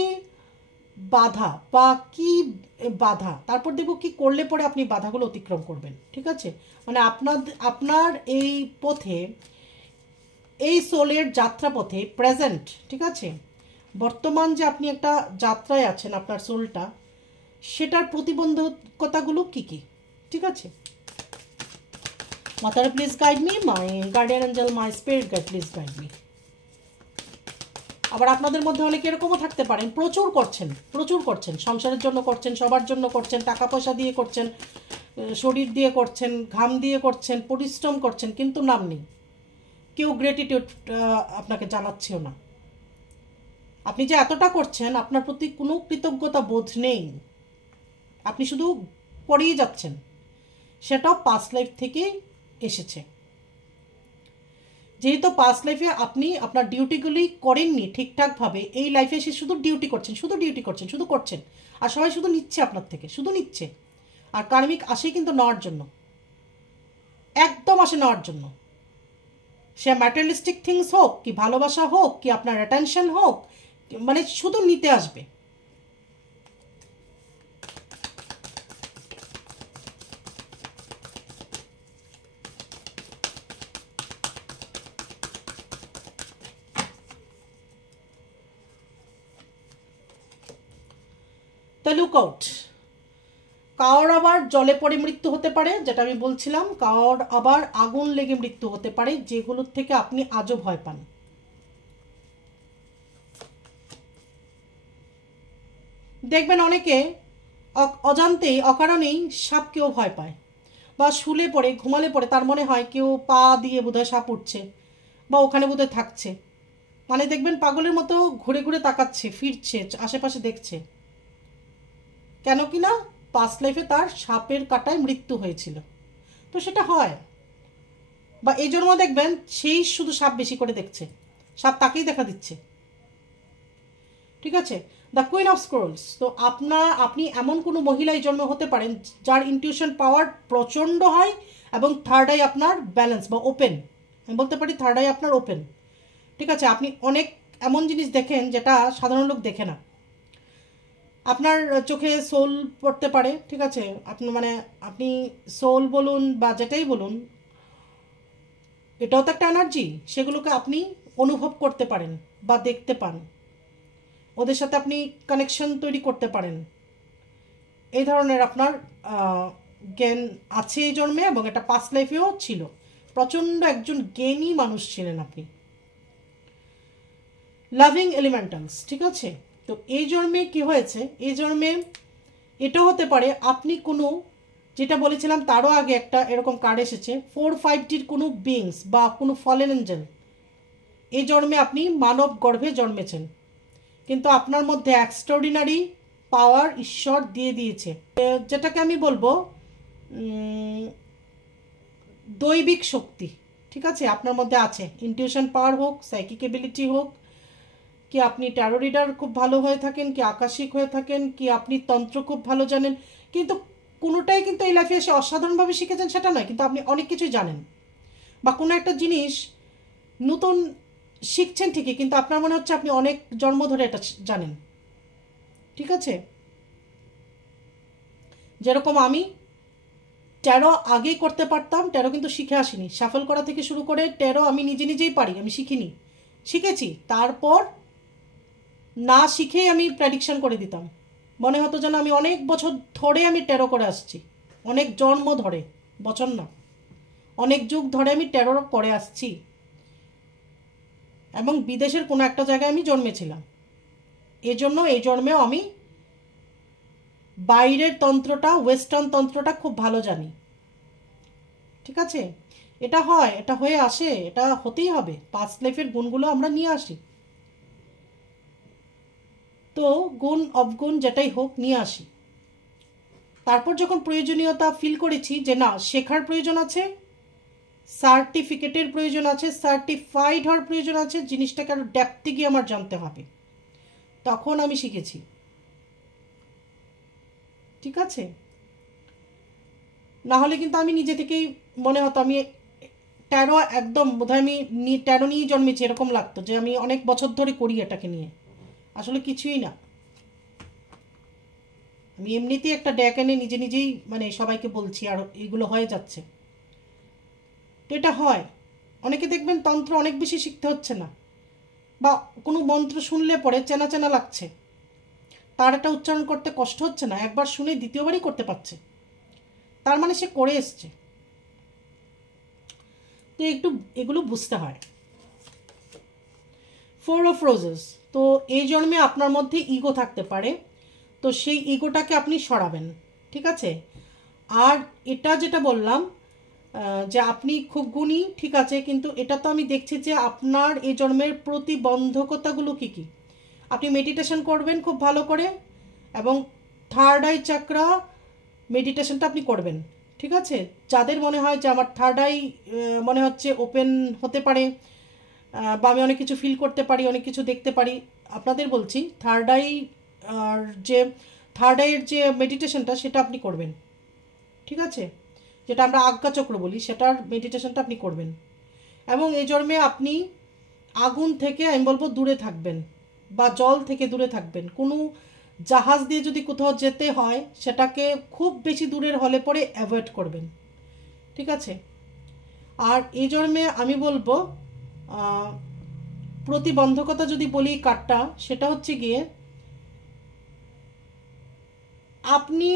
বাধা বা কি বাধা, তারপর দেখবো কি করলে পরে আপনি বাধাগুলো অতিক্রম করবেন। ঠিক আছে, মানে আপনার এই পথে, এই সোলের যাত্রাপথে প্রেজেন্ট, ঠিক আছে, বর্তমান যে আপনি একটা যাত্রায় আছেন আপনার সোলটা, সেটার প্রতিবন্ধকতাগুলো কি কি। ঠিক আছে, মাতার please guide me, my guardian angel, my spirit guide please guide me. আবার আপনাদের মধ্যে অনেকে এরকমও থাকতে পারেন, প্রচুর করছেন, সংসারের জন্য করছেন, সবার জন্য করছেন, টাকা পয়সা দিয়ে করছেন, শরীর দিয়ে করছেন, ঘাম দিয়ে করছেন, পরিশ্রম করছেন, কিন্তু নাম নেই, কেউ গ্রেটিটিউড আপনাকে জানাচ্ছেও না। আপনি যে এতটা করছেন আপনার প্রতি কোনো কৃতজ্ঞতা বোধ নেই, আপনি শুধু করেই যাচ্ছেন। সেটাও পাস্ট লাইফ থেকে এসেছে। যেহেতু পাস্ট লাইফে আপনি আপনার ডিউটিগুলি করেননি ঠিকঠাকভাবে, এই লাইফে এসে শুধু ডিউটি করছেন, শুধু করছেন, আর সবাই শুধু নিচ্ছে আপনার থেকে, শুধু নিচ্ছে। আর কার্মিক আসে কিন্তু নেওয়ার জন্য, একদম আসে নেওয়ার জন্য। সে ম্যাটেরিয়ালিস্টিক থিংস হোক, কি ভালোবাসা হোক, কি আপনার অ্যাটেনশন হোক, মানে শুধু নিতে আসবে। তা লুক আউট। কারোর আবার জলে পড়ে মৃত্যু হতে পারে, যেটা আমি বলছিলাম, কারোর আবার আগুন লেগে মৃত্যু হতে পারে, যেগুলোর থেকে আপনি আজও ভয় পান। দেখবেন অনেকে অজান্তেই, অকারণেই সাপকেও ভয় পায়, বা শুলে পড়ে, ঘুমালে পড়ে তার মনে হয় কেউ পা দিয়ে বোধহয় সাপ উঠছে, বা ওখানে বোধহয় থাকছে, মানে দেখবেন পাগলের মতো ঘুরে ঘুরে তাকাচ্ছে, ফিরছে, আশেপাশে দেখছে, কেন কি না পাস্ট লাইফে তার সাপের কাটায় মৃত্যু হয়েছিল। তো সেটা হয়, বা এই জন্য দেখবেন সেই শুধু সাপ বেশি করে দেখছে, সাপ তাকেই দেখা দিচ্ছে। ঠিক আছে, দ্য কুইন অফ স্ক্রোলস। তো আপনি এমন কোনো মহিলাই জন্ম হতে পারেন যার ইনটিউশন পাওয়ার প্রচণ্ড হয়, এবং থার্ড আই আপনার ব্যালেন্স বা ওপেন, আমি বলতে পারি থার্ড আই আপনার ওপেন। ঠিক আছে, আপনি অনেক এমন জিনিস দেখেন যেটা সাধারণ লোক দেখে না। আপনার চোখে সোল পড়তে পারে। ঠিক আছে, আপনি সোল বলুন বা যেটাই বলুন, এটাও তো একটা এনার্জি, সেগুলোকে আপনি অনুভব করতে পারেন বা দেখতে পান, ওদের সাথে আপনি কানেকশন তৈরি করতে পারেন। এই ধরনের আপনার জ্ঞান আছে এই জন্মে, এবং এটা পাস্ট লাইফেও ছিল। প্রচণ্ড একজন জ্ঞানী মানুষ ছিলেন আপনি। লাভিং এলিমেন্টালস। ঠিক আছে, তো এই জন্মে কি হয়েছে, এই জন্মে এটাও হতে পারে আপনি কোনো, যেটা বলেছিলাম তারও আগে একটা এরকম কার্ড এসেছে, 4-5টির কোনো বিংস বা কোনো ফলেন এঞ্জেল, এই জন্মে আপনি মানব গর্ভে জন্মেছেন, কিন্তু আপনার মধ্যে এক্সট্রাঅর্ডিনারি পাওয়ার ঈশ্বর দিয়ে দিয়েছে, যেটাকে আমি বলবো দৈবিক শক্তি। ঠিক আছে, আপনার মধ্যে আছে, ইনটিউশন পাওয়ার হোক, সাইকিক এবিলিটি হোক, কি আপনি ট্যারো রিডার খুব ভালো হয়ে থাকেন, কি আকাশিক হয়ে থাকেন, কি আপনি তন্ত্র খুব ভালো জানেন, কিন্তু কোনোটাই কিন্তু এই লাইফে এসে অসাধারণভাবে শিখেছেন সেটা নয়, কিন্তু আপনি অনেক কিছুই জানেন, বা কোনো একটা জিনিস নতুন শিখছেন ঠিকই, কিন্তু আপনার মনে হচ্ছে আপনি অনেক জন্ম ধরে এটা জানেন। ঠিক আছে, যেরকম আমি ট্যারো আগেই করতে পারতাম, ট্যারো কিন্তু শিখে আসিনি, শাফল করা থেকে শুরু করে ট্যারো আমি নিজে নিজেই পারি, আমি শিখিনি, শিখেছি, তারপর না শিখেই আমি প্রেডিকশন করে দিতাম, মনে হতো যেন আমি অনেক বছর ধরে আমি ট্যারো করে আসছি, অনেক জন্ম ধরে, বছর না, অনেক যুগ ধরে আমি ট্যারো করে আসছি, এবং বিদেশের কোনো একটা জায়গায় আমি জন্মেছিলাম, এজন্য এই জন্মেও আমি বাইরের তন্ত্রটা, ওয়েস্টার্ন তন্ত্রটা খুব ভালো জানি। ঠিক আছে, এটা হয়, এটা হয়ে আসে, এটা হতেই হবে, পাস্ট লাইফের গুণগুলো আমরা নিয়ে আসি, তো গুণ অবগুণ যেটাই হোক নিয়ে আসি, তারপর যখন প্রয়োজনীয়তা ফিল করেছি যে না শেখার প্রয়োজন আছে, সার্টিফিকেটের প্রয়োজন আছে, সার্টিফাইড হওয়ার প্রয়োজন আছে, জিনিসটাকে আরও ডেপথে গিয়ে আমার জানতে হবে, তখন আমি শিখেছি। ঠিক আছে, না হলে কিন্তু আমি নিজে থেকেই মনে হতো আমি ট্যারো একদম বোধহয় আমি ট্যারো নিয়েই জন্মেছি এরকম লাগতো, যে আমি অনেক বছর ধরে করি এটাকে নিয়ে, আসলে কিছুই না, আমি এমনিতেই একটা ড্যাক এনে নিজে নিজেই মানে সবাইকে বলছি আর এইগুলো হয়ে যাচ্ছে। তো এটা হয়, অনেকে দেখবেন তন্ত্র অনেক বেশি শিখতে হচ্ছে না, বা কোনো মন্ত্র শুনলে পরে চেনা চেনা লাগছে, তার এটা উচ্চারণ করতে কষ্ট হচ্ছে না, একবার শুনে দ্বিতীয়বারই করতে পারছে, তার মানে সে করে এসছে। তো একটু এগুলো বুঝতে হয়। 4 অফ রোজেস, তো এই জন্মে আপনার মধ্যে ইগো থাকতে পারে, তো সেই ইগোটাকে আপনি সরাবেন। ঠিক আছে, আর এটা যেটা বললাম যে আপনি খুব গুণী, ঠিক আছে, কিন্তু এটা তো আমি দেখছি যে আপনার এই জন্মের প্রতিবন্ধকতাগুলো কী কী। আপনি মেডিটেশন করবেন খুব ভালো করে, এবং থার্ড আই চাকরা মেডিটেশনটা আপনি করবেন। ঠিক আছে, যাদের মনে হয় যে আমার থার্ড আই মনে হচ্ছে ওপেন হতে পারে, বা আমি অনেক কিছু ফিল করতে পারি, অনেক কিছু দেখতে পারি, আপনাদের বলছি থার্ড আই আর যে থার্ড আইয়ের যে মেডিটেশনটা সেটা আপনি করবেন। ঠিক আছে, যেটা আমরা আজ্ঞাচক্র বলি, সেটার মেডিটেশনটা আপনি করবেন, এবং এই জন্মে আপনি আগুন থেকে আমি বলবো দূরে থাকবেন, বা জল থেকে দূরে থাকবেন, কোনো জাহাজ দিয়ে যদি কোথাও যেতে হয় সেটাকে খুব বেশি দূরের হলে পরে অ্যাভয়েড করবেন। ঠিক আছে, আর এই জন্মে আমি বলবো প্রতিবন্ধকতা যদি বলি কার্ডটা, সেটা হচ্ছে গিয়ে আপনি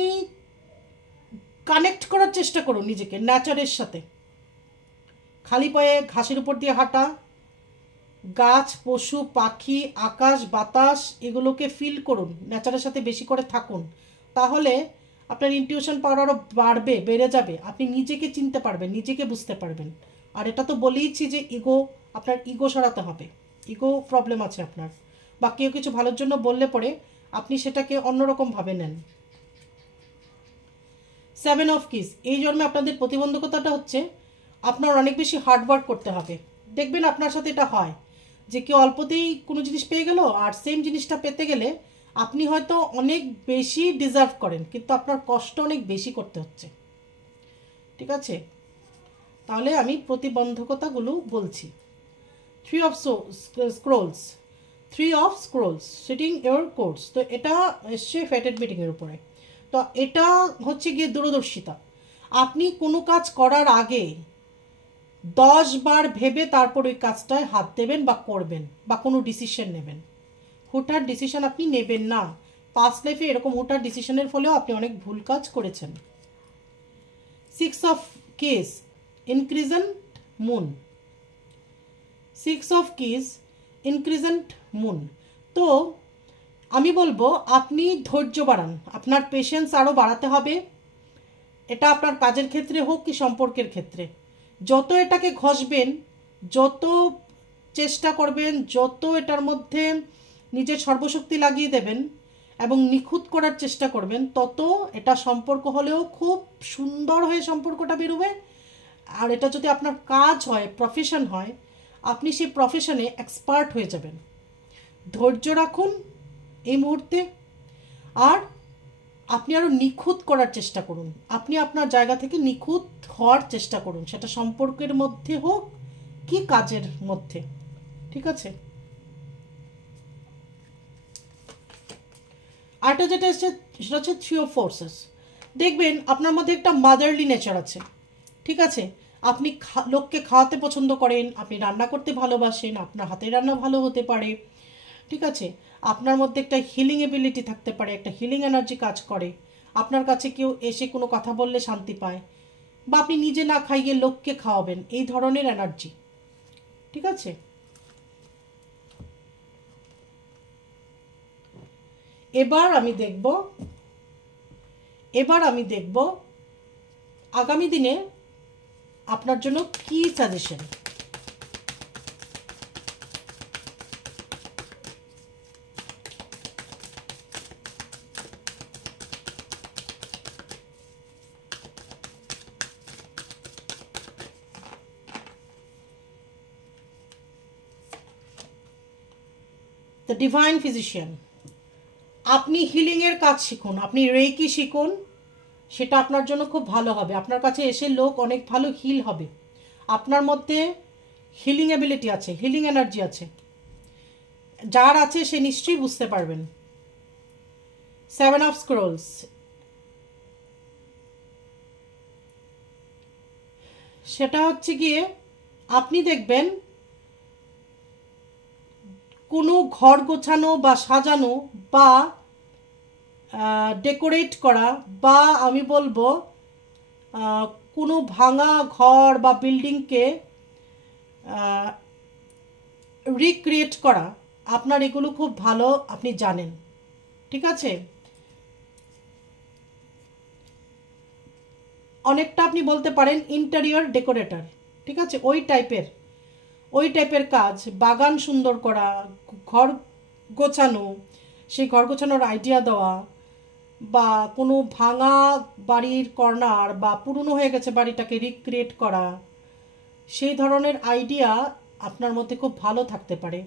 কানেক্ট করার চেষ্টা করুন নিজেকে নেচারের সাথে, খালি পায়ে ঘাসের উপর দিয়ে হাঁটা, গাছ, পশু, পাখি, আকাশ, বাতাস, এগুলোকে ফিল করুন, নেচারের সাথে বেশি করে থাকুন, তাহলে আপনার ইনটিউশন পাওয়ার আরও বাড়বে, বেড়ে যাবে, আপনি নিজেকে চিনতে পারবেন, নিজেকে বুঝতে পারবেন। আর এটা তো বলেইছি যে ইগো, আপনার ইগো সরাতে হবে, ইগো প্রবলেম আছে আপনার, বা কেউ কিছু ভালোর জন্য বললে পরে আপনি সেটাকে অন্যরকমভাবে নেন। 7 অফ কিস, এই জন্মে আপনাদের প্রতিবন্ধকতাটা হচ্ছে আপনার অনেক বেশি হার্ডওয়ার্ক করতে হবে। দেখবেন আপনার সাথে এটা হয় যে কেউ অল্পতেই কোনো জিনিস পেয়ে গেল, আর সেম জিনিসটা পেতে গেলে আপনি হয়তো অনেক বেশি ডিজার্ভ করেন, কিন্তু আপনার কষ্ট অনেক বেশি করতে হচ্ছে। ঠিক আছে, তাহলে আমি প্রতিবন্ধকতাগুলো বলছি। 3 of scrolls, 3 of scrolls, sitting your course, তো এটা এসছে ফ্যাটেড মিটিংয়ের উপরে। তো এটা হচ্ছে গিয়ে দূরদর্শিতা, আপনি কোনো কাজ করার আগে 10 বার ভেবে তারপর ওই কাজটায় হাত দেবেন বা করবেন, বা কোনো ডিসিশন নেবেন। হুটহাট ডিসিশন আপনি নেবেন না, পাস্ট লাইফে এরকম হুটহাট ডিসিশনের ফলেও আপনি অনেক ভুল কাজ করেছেন। 6 of cups, increscent moon, 6 of cups, increscent moon, তো আমি বলবো আপনি ধৈর্য বাড়ান, আপনার পেশেন্স আরও বাড়াতে হবে, এটা আপনার কাজের ক্ষেত্রে হোক কি সম্পর্কের ক্ষেত্রে, যত এটাকে ঘষবেন, যত চেষ্টা করবেন, যত এটার মধ্যে নিজের সর্বশক্তি লাগিয়ে দেবেন এবং নিখুঁত করার চেষ্টা করবেন, তত এটা সম্পর্ক হলেও খুব সুন্দর হয়ে সম্পর্কটা বেরোবে। আর এটা যদি আপনার কাজ হয়, প্রফেশন হয়, আপনি সেই প্রফেশনে এক্সপার্ট হয়ে যাবেন। ধৈর্য রাখুন এই মুহূর্তে, আর আপনি আরও নিখুঁত করার চেষ্টা করুন। আপনি আপনার জায়গা থেকে নিখুঁত হওয়ার চেষ্টা করুন, সেটা সম্পর্কের মধ্যে হোক কি কাজের মধ্যে। ঠিক আছে? আরেকটা যেটা এসছে সেটা হচ্ছে থ্রি অফ ফোর্সেস। দেখবেন আপনার মধ্যে একটা মাদারলি নেচার আছে। ঠিক আছে? আপনি লোককে খাওয়াতে পছন্দ করেন, আপনি রান্না করতে ভালোবাসেন, আপনার হাতের রান্না ভালো হতে পারে। ঠিক আছে? আপনার মধ্যে একটা হিলিং এবিলিটি থাকতে পারে, একটা হিলিং এনার্জি কাজ করে। আপনার কাছে কেউ এসে কোনো কথা বললে শান্তি পায়, বা আপনি নিজে না খাইয়ে লোককে খাওয়াবেন, এই ধরনের এনার্জি। ঠিক আছে? এবার আমি দেখব আগামী দিনে আপনার জন্য কি সাজেশন। The divine physician. আপনি হিলিংয়ের কাজ শিখুন, আপনি রেকি শিখুন, সেটা আপনার জন্য খুব ভালো হবে। আপনার কাছে এসে লোক অনেক ভালো হিল হবে। আপনার মধ্যে হিলিং এবিলিটি আছে, হিলিং এনার্জি আছে। যার আছে সে নিশ্চয়ই বুঝতে পারবেন। 7 অফ স্ক্রোলস। সেটা হচ্ছে গিয়ে আপনি দেখবেন কোনো ঘর গোছানো বা সাজানো বা ডেকোরেট করা, বা আমি বলবো কোনো ভাঙা ঘর বা বিল্ডিংকে রিক্রিয়েট করা, আপনার এগুলো খুব ভালো আপনি জানেন। ঠিক আছে? অনেকটা আপনি বলতে পারেন ইন্টেরিয়র ডেকোরেটর। ঠিক আছে? ওই টাইপের কাজ, বাগান সুন্দর করা, ঘর গোছানো, সেই ঘর গোছানোর আইডিয়া দেওয়া, বা কোনো ভাঙা বাড়ির কর্নার বা পুরনো হয়ে গেছে বাড়িটাকে রিক্রিয়েট করা, সেই ধরনের আইডিয়া আপনার মধ্যে খুব ভালো থাকতে পারে।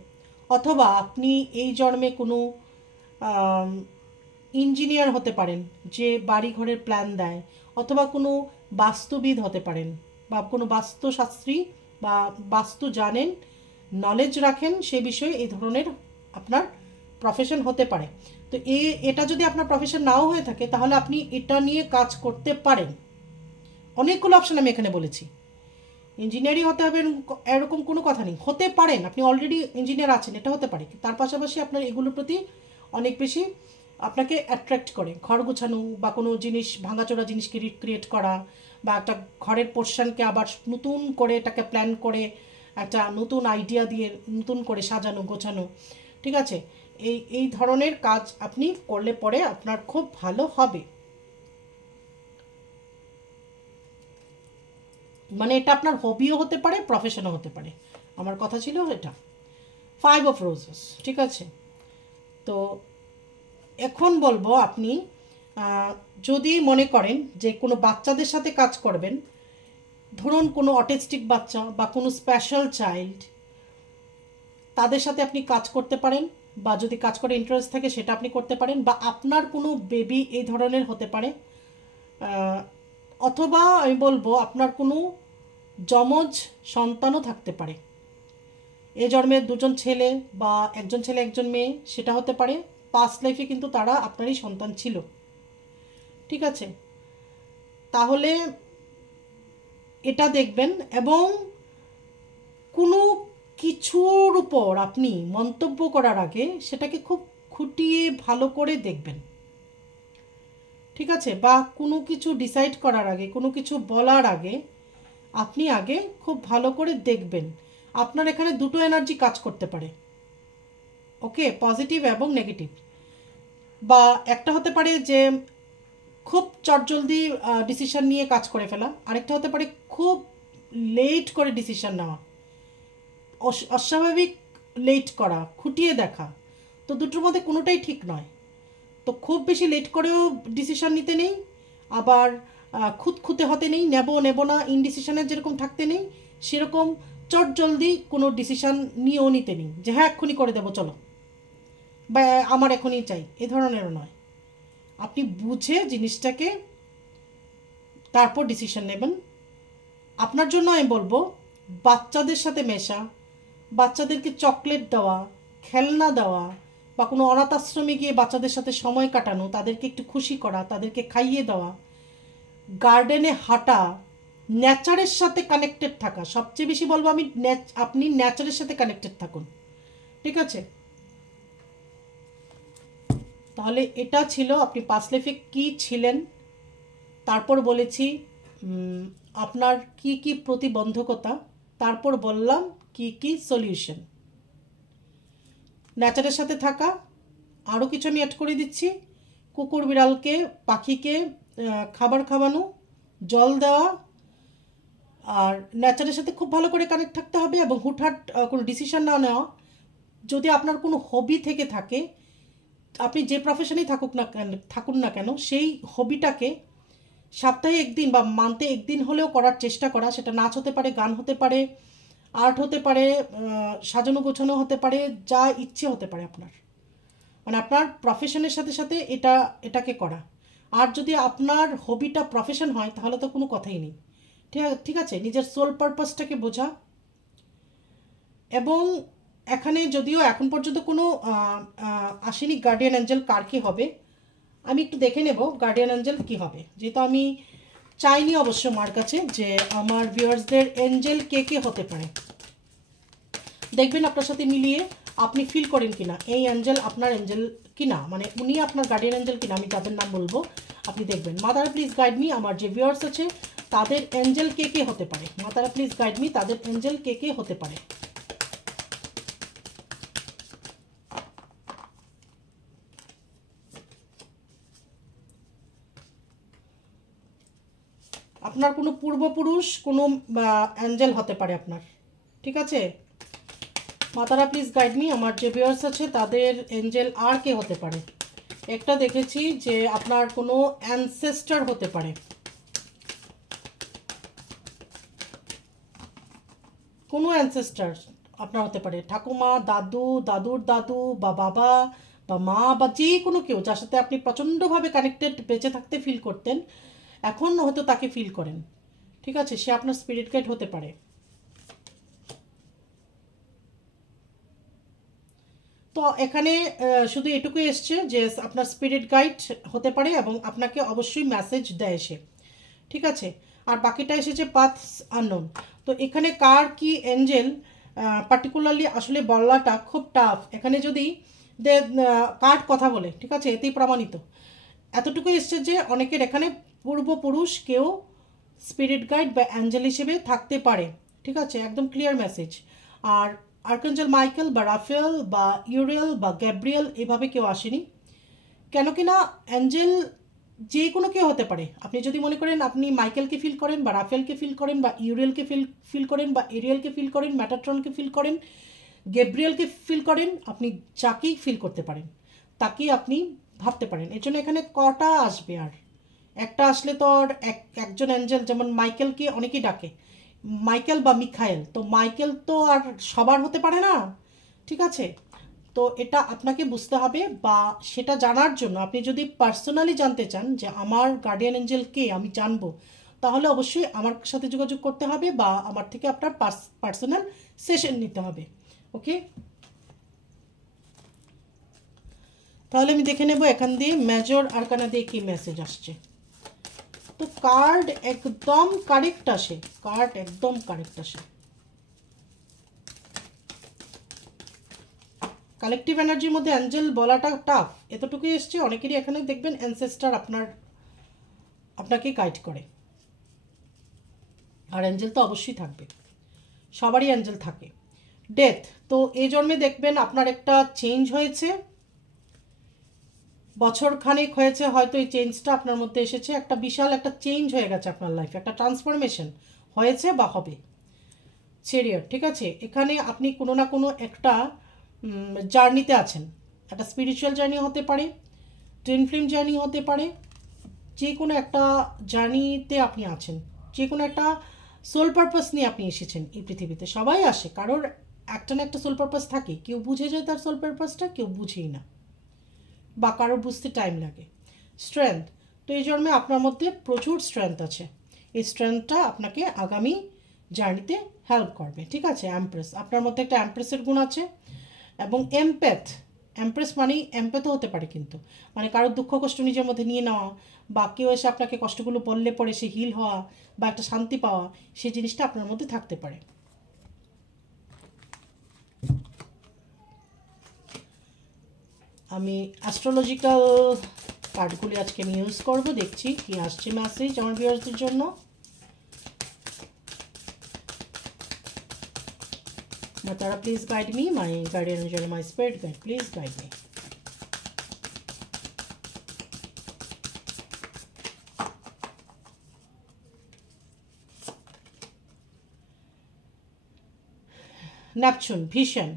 অথবা আপনি এই জন্মে কোনো ইঞ্জিনিয়ার হতে পারেন যে বাড়ি ঘরের প্ল্যান দেয়, অথবা কোনো বাস্তুবিদ হতে পারেন, বা কোনো বাস্তুশাস্ত্রী বা বাস্তু জানেন, নলেজ রাখেন সে বিষয়ে, এই ধরনের আপনার প্রফেশন হতে পারে। তো এটা যদি আপনার প্রফেশন নাও হয়ে থাকে তাহলে আপনি এটা নিয়ে কাজ করতে পারেন। অনেকগুলো অপশন আমি এখানে বলেছি। ইঞ্জিনিয়ারই হতে হবে এরকম কোনো কথা নেই, হতে পারেন, আপনি অলরেডি ইঞ্জিনিয়ার আছেন, এটা হতে পারে। তার পাশাপাশি আপনার এগুলোর প্রতি অনেক বেশি আপনাকে অ্যাট্রাক্ট করে। ঘর গোছানো বা কোনো জিনিস ভাঙাচোরা জিনিসকে রিক্রিয়েট করা, বা একটা ঘরের পোর্শনকে আবার নতুন করে এটাকে প্ল্যান করে একটা নতুন আইডিয়া দিয়ে নতুন করে সাজানো গোছানো। ঠিক আছে? এই ধরনের কাজ আপনি করলে পরে আপনার খুব ভালো হবে। মানে এটা আপনার হবিও হতে পারে, প্রফেশনও হতে পারে। আমার কথা ছিল এটা। 5 অফ রোজেস। ঠিক আছে? তো এখন বলবো আপনি যদি মনে করেন যে কোনো বাচ্চাদের সাথে কাজ করবেন, ধরুন কোনো অটিস্টিক বাচ্চা বা কোনো স্পেশাল চাইল্ড, তাদের সাথে আপনি কাজ করতে পারেন, বা যদি কাজ করে ইন্টারেস্ট থাকে সেটা আপনি করতে পারেন, বা আপনার কোনো বেবি এই ধরনের হতে পারে, অথবা আমি বলবো আপনার কোনো যমজ সন্তানও থাকতে পারে। এ জন্মে দুজন ছেলে বা একজন ছেলে একজন মেয়ে, সেটা হতে পারে। পাস্ট লাইফে কিন্তু তারা আপনারই সন্তান ছিল। ঠিক আছে? তাহলে এটা দেখবেন, এবং কোনো কিছুর উপর আপনি মন্তব্য করার আগে সেটাকে খুব খুঁটিয়ে ভালো করে দেখবেন। ঠিক আছে? বা কোনো কিছু ডিসাইড করার আগে, কোনো কিছু বলার আগে আপনি আগে খুব ভালো করে দেখবেন। আপনার এখানে দুটো এনার্জি কাজ করতে পারে, ওকে, পজিটিভ এবং নেগেটিভ। বা একটা হতে পারে যে খুব চটজলদি ডিসিশন নিয়ে কাজ করে ফেলা, আরেকটা হতে পারে খুব লেট করে ডিসিশন নেওয়া, অস্বাভাবিক লেট করা, খুঁটিয়ে দেখা। তো দুটোর মধ্যে কোনোটাই ঠিক নয়। তো খুব বেশি লেট করেও ডিসিশন নিতে নেই, আবার খুঁতখুঁতে হতে নেই, নেব না ইনডিসিশনের যেরকম থাকতে নেই, সেরকম চটজলদি কোনো ডিসিশন নিয়েও নিতে নেই যে হ্যাঁ এক্ষুনি করে দেবো চলো। বা আমার এখনই চাই, এ ধরনেরও নয়। আপনি বুঝে জিনিসটাকে তারপর ডিসিশন নেবেন। আপনার জন্য আমি বলবো, বাচ্চাদের সাথে মেশা, বাচ্চাদেরকে চকলেট দেওয়া, খেলনা দেওয়া, বা কোনো অনাথ আশ্রমে গিয়ে বাচ্চাদের সাথে সময় কাটানো, তাদেরকে একটু খুশি করা, তাদেরকে খাইয়ে দেওয়া, গার্ডেনে হাঁটা, নেচারের সাথে কানেক্টেড থাকা, সবচেয়ে বেশি বলবো আমি আপনি নেচারের সাথে কানেক্টেড থাকুন, ঠিক আছে? তাহলে এটা ছিল আপনি পাস্ট লাইফে কী ছিলেন। তারপর বলেছি আপনার কি কি প্রতিবন্ধকতা, তারপর বললাম কি কি সলিউশন। নেচারের সাথে থাকা, আরও কিছু আমি অ্যাড করে দিচ্ছি, কুকুর বিড়ালকে পাখিকে খাবার খাওয়ানো, জল দেওয়া, আর নেচারের সাথে খুব ভালো করে কানেক্ট থাকতে হবে, এবং হুটহাট কোনো ডিসিশন না নেওয়া। যদি আপনার কোনো হবি থেকে থাকে, আপনি যে প্রফেশনেই থাকুন না কেন, সেই হবিটাকে সপ্তাহে একদিন বা মান্থে একদিন হলেও করার চেষ্টা করা। সেটা নাচ হতে পারে, গান হতে পারে, আর্ট হতে পারে, সাজানো গোছানো হতে পারে, যা ইচ্ছে হতে পারে আপনার, মানে আপনার প্রফেশনের সাথে সাথে এটাকে করা। আর যদি আপনার হবিটা প্রফেশন হয় তাহলে তো কোনো কথাই নেই, ঠিক আছে? নিজের সোল পারপাসটাকে বোঝা। এবং এখানে যদিও এখন পর্যন্ত কোনো আসেনি গার্ডিয়ান অ্যাঞ্জেল কার কী হবে, আমি একটু দেখে নেব গার্ডিয়ান অ্যাঞ্জেল কী হবে, যেহেতু আমি চাইনি অবশ্য মার কাছে যে আমার ভিউয়ার্সদের অ্যাঞ্জেল কে কে হতে পারে। দেখবেন আপনার সাথে মিলিয়ে আপনি ফিল করেন কিনা এই অ্যাঞ্জেল আপনার অ্যাঞ্জেল কিনা, মানে উনি আপনার গার্ডিয়ান অ্যাঞ্জেল কিনা। আমি যাদের নাম বলবো আপনি দেখবেন। মাতারা প্লিজ গাইড মি, আমার যে ভিউয়ার্স আছে তাদের অ্যাঞ্জেল কে কে হতে পারে। মাতারা প্লিজ গাইড মি, তাদের অ্যাঞ্জেল কে কে হতে পারে। আপনার কোনো পূর্বপুরুষ কোনো অ্যাঞ্জেল হতে পারে আপনার, ঠিক আছে? মাতারা প্লিজ গাইড মি, আমার যে ভিউয়ার্স আছে তাদের অ্যাঞ্জেল আর কে হতে পারে। একটা দেখেছি যে আপনার কোনো অ্যানসেস্টার হতে পারে, কোনো অ্যানসেস্টার আপনার হতে পারে, ঠাকুমা, দাদু, দাদুর দাদু, বা বাবা, বা মা, বা যে কোনো কেউ যার সাথে আপনি প্রচণ্ডভাবে কানেক্টেড বেঁচে থাকতে ফিল করতেন, এখন হয়তো তাকে ফিল করেন, ঠিক আছে? সে আপনার স্পিরিট গাইড হতে পারে। তো এখানে শুধু এটুকুই এসছে যে আপনার স্পিরিট গাইড হতে পারে এবং আপনাকে অবশ্যই মেসেজ দেয় সে, ঠিক আছে? আর বাকিটা এসেছে পাথস আননোন। তো এখানে কার কি এঞ্জেল পার্টিকুলারলি আসলে বলাটা খুব টাফ। এখানে যদি কার্ড কথা বলে, ঠিক আছে, এতেই প্রমাণিত। এতটুকুই এসছে যে অনেকের এখানে পূর্বপুরুষ কেউ স্পিরিট গাইড বা অ্যাঞ্জেল হিসেবে থাকতে পারে, ঠিক আছে? একদম ক্লিয়ার মেসেজ। আর আর্কাঞ্জেল মাইকেল বা রাফেল বা ইউরিয়েল বা গ্যাব্রিয়েল এভাবে কেউ আসেনি। কেন কি না, অ্যাঞ্জেল যে কোনো কেউ হতে পারে। আপনি যদি মনে করেন আপনি মাইকেলকে ফিল করেন, বা রাফেলকে ফিল করেন, বা ইউরিয়েলকে ফিল করেন, বা এরিয়েলকে ফিল করেন, ম্যাটাট্রনকে ফিল করেন, গ্যাব্রিয়েলকে ফিল করেন, আপনি যাকেই ফিল করতে পারেন তাকেই আপনি ভাবতে পারেন। এর জন্য এখানে কটা আসবে, আর একটা আসলে তো আর একজন অ্যাঞ্জেল, যেমন মাইকেলকে অনেকেই ডাকে মাইকেল বা মিখায়েল, তো মাইকেল তো আর সবার হতে পারে না, ঠিক আছে? তো এটা আপনাকে বুঝতে হবে, বা সেটা জানার জন্য আপনি যদি পার্সোনালি জানতে চান যে আমার গার্ডিয়ান অ্যাঞ্জেল কে আমি জানবো, তাহলে অবশ্যই আমার সাথে যোগাযোগ করতে হবে, বা আমার থেকে আপনার পার্সোনাল সেশন নিতে হবে, ওকে? তাহলে আমি দেখে নেব এখান দিয়ে মেজর আরকানা দিয়ে কি মেসেজ আসছে। তো কার্ড একদম কারেক্ট আসে, কার্ড একদম কারেক্ট আসে। কালেকটিভ এনার্জির মধ্যে অ্যাঞ্জেল বলাটা টাফ, এতটুকুই এসছে। অনেকেরই এখানে দেখবেন অ্যানসেস্টার আপনাকে গাইড করে, আর অ্যাঞ্জেল তো অবশ্যই থাকবে, সবারই অ্যাঞ্জেল থাকে। ডেথ, তো এই জন্মে দেখবেন আপনার একটা চেঞ্জ হয়েছে, বছর খানেক হয়েছে হয়তো এই চেঞ্জটা আপনার মধ্যে এসেছে, একটা বিশাল একটা চেঞ্জ হয়ে গেছে আপনার লাইফে, একটা ট্রান্সফরমেশন হয়েছে বা হবে। চেরিয়ট, ঠিক আছে? এখানে আপনি কোনো না কোনো একটা জার্নিতে আছেন, একটা স্পিরিচুয়াল জার্নি হতে পারে, টুইন ফ্লেম জার্নি হতে পারে, যে কোনো একটা জার্নিতে আপনি আছেন, যে কোনো একটা সোল পারপাস নিয়ে আপনি এসেছেন এই পৃথিবীতে। সবাই আসে, কারোর একটা না একটা সোল পারপাস থাকে, কেউ বুঝে যায় তার সোল পারপাসটা, কেউ বুঝেই না, বা কারোর বুঝতে টাইম লাগে। স্ট্রেংথ, তো এই জন্মে আপনার মধ্যে প্রচুর স্ট্রেংথ আছে, এই স্ট্রেংথটা আপনাকে আগামী জার্নিতে হেল্প করবে। ঠিক আছে, এমপ্রেস, আপনার মধ্যে একটা এমপ্রেসের গুণ আছে। এবং এমপ্যাথ, এমপ্রেস মানেই এমপ্যাথও হতে পারে, কিন্তু মানে কারোর দুঃখ কষ্ট নিজের মধ্যে নিয়ে নেওয়া, বা কেউ এসে আপনাকে কষ্টগুলো বললে পরে সে হিল হওয়া বা একটা শান্তি পাওয়া, সেই জিনিসটা আপনার মধ্যে থাকতে পারে। আমি অ্যাস্ট্রোলজিক্যাল কার্ডগুলি আজকে আমি ইউজ করব, দেখছি কি আসছে মেসেজ আমার ভিউয়ার্সদের জন্য। Matara, please guide me. My guardian angel, my spirit guide, please guide me. Neptune, vision.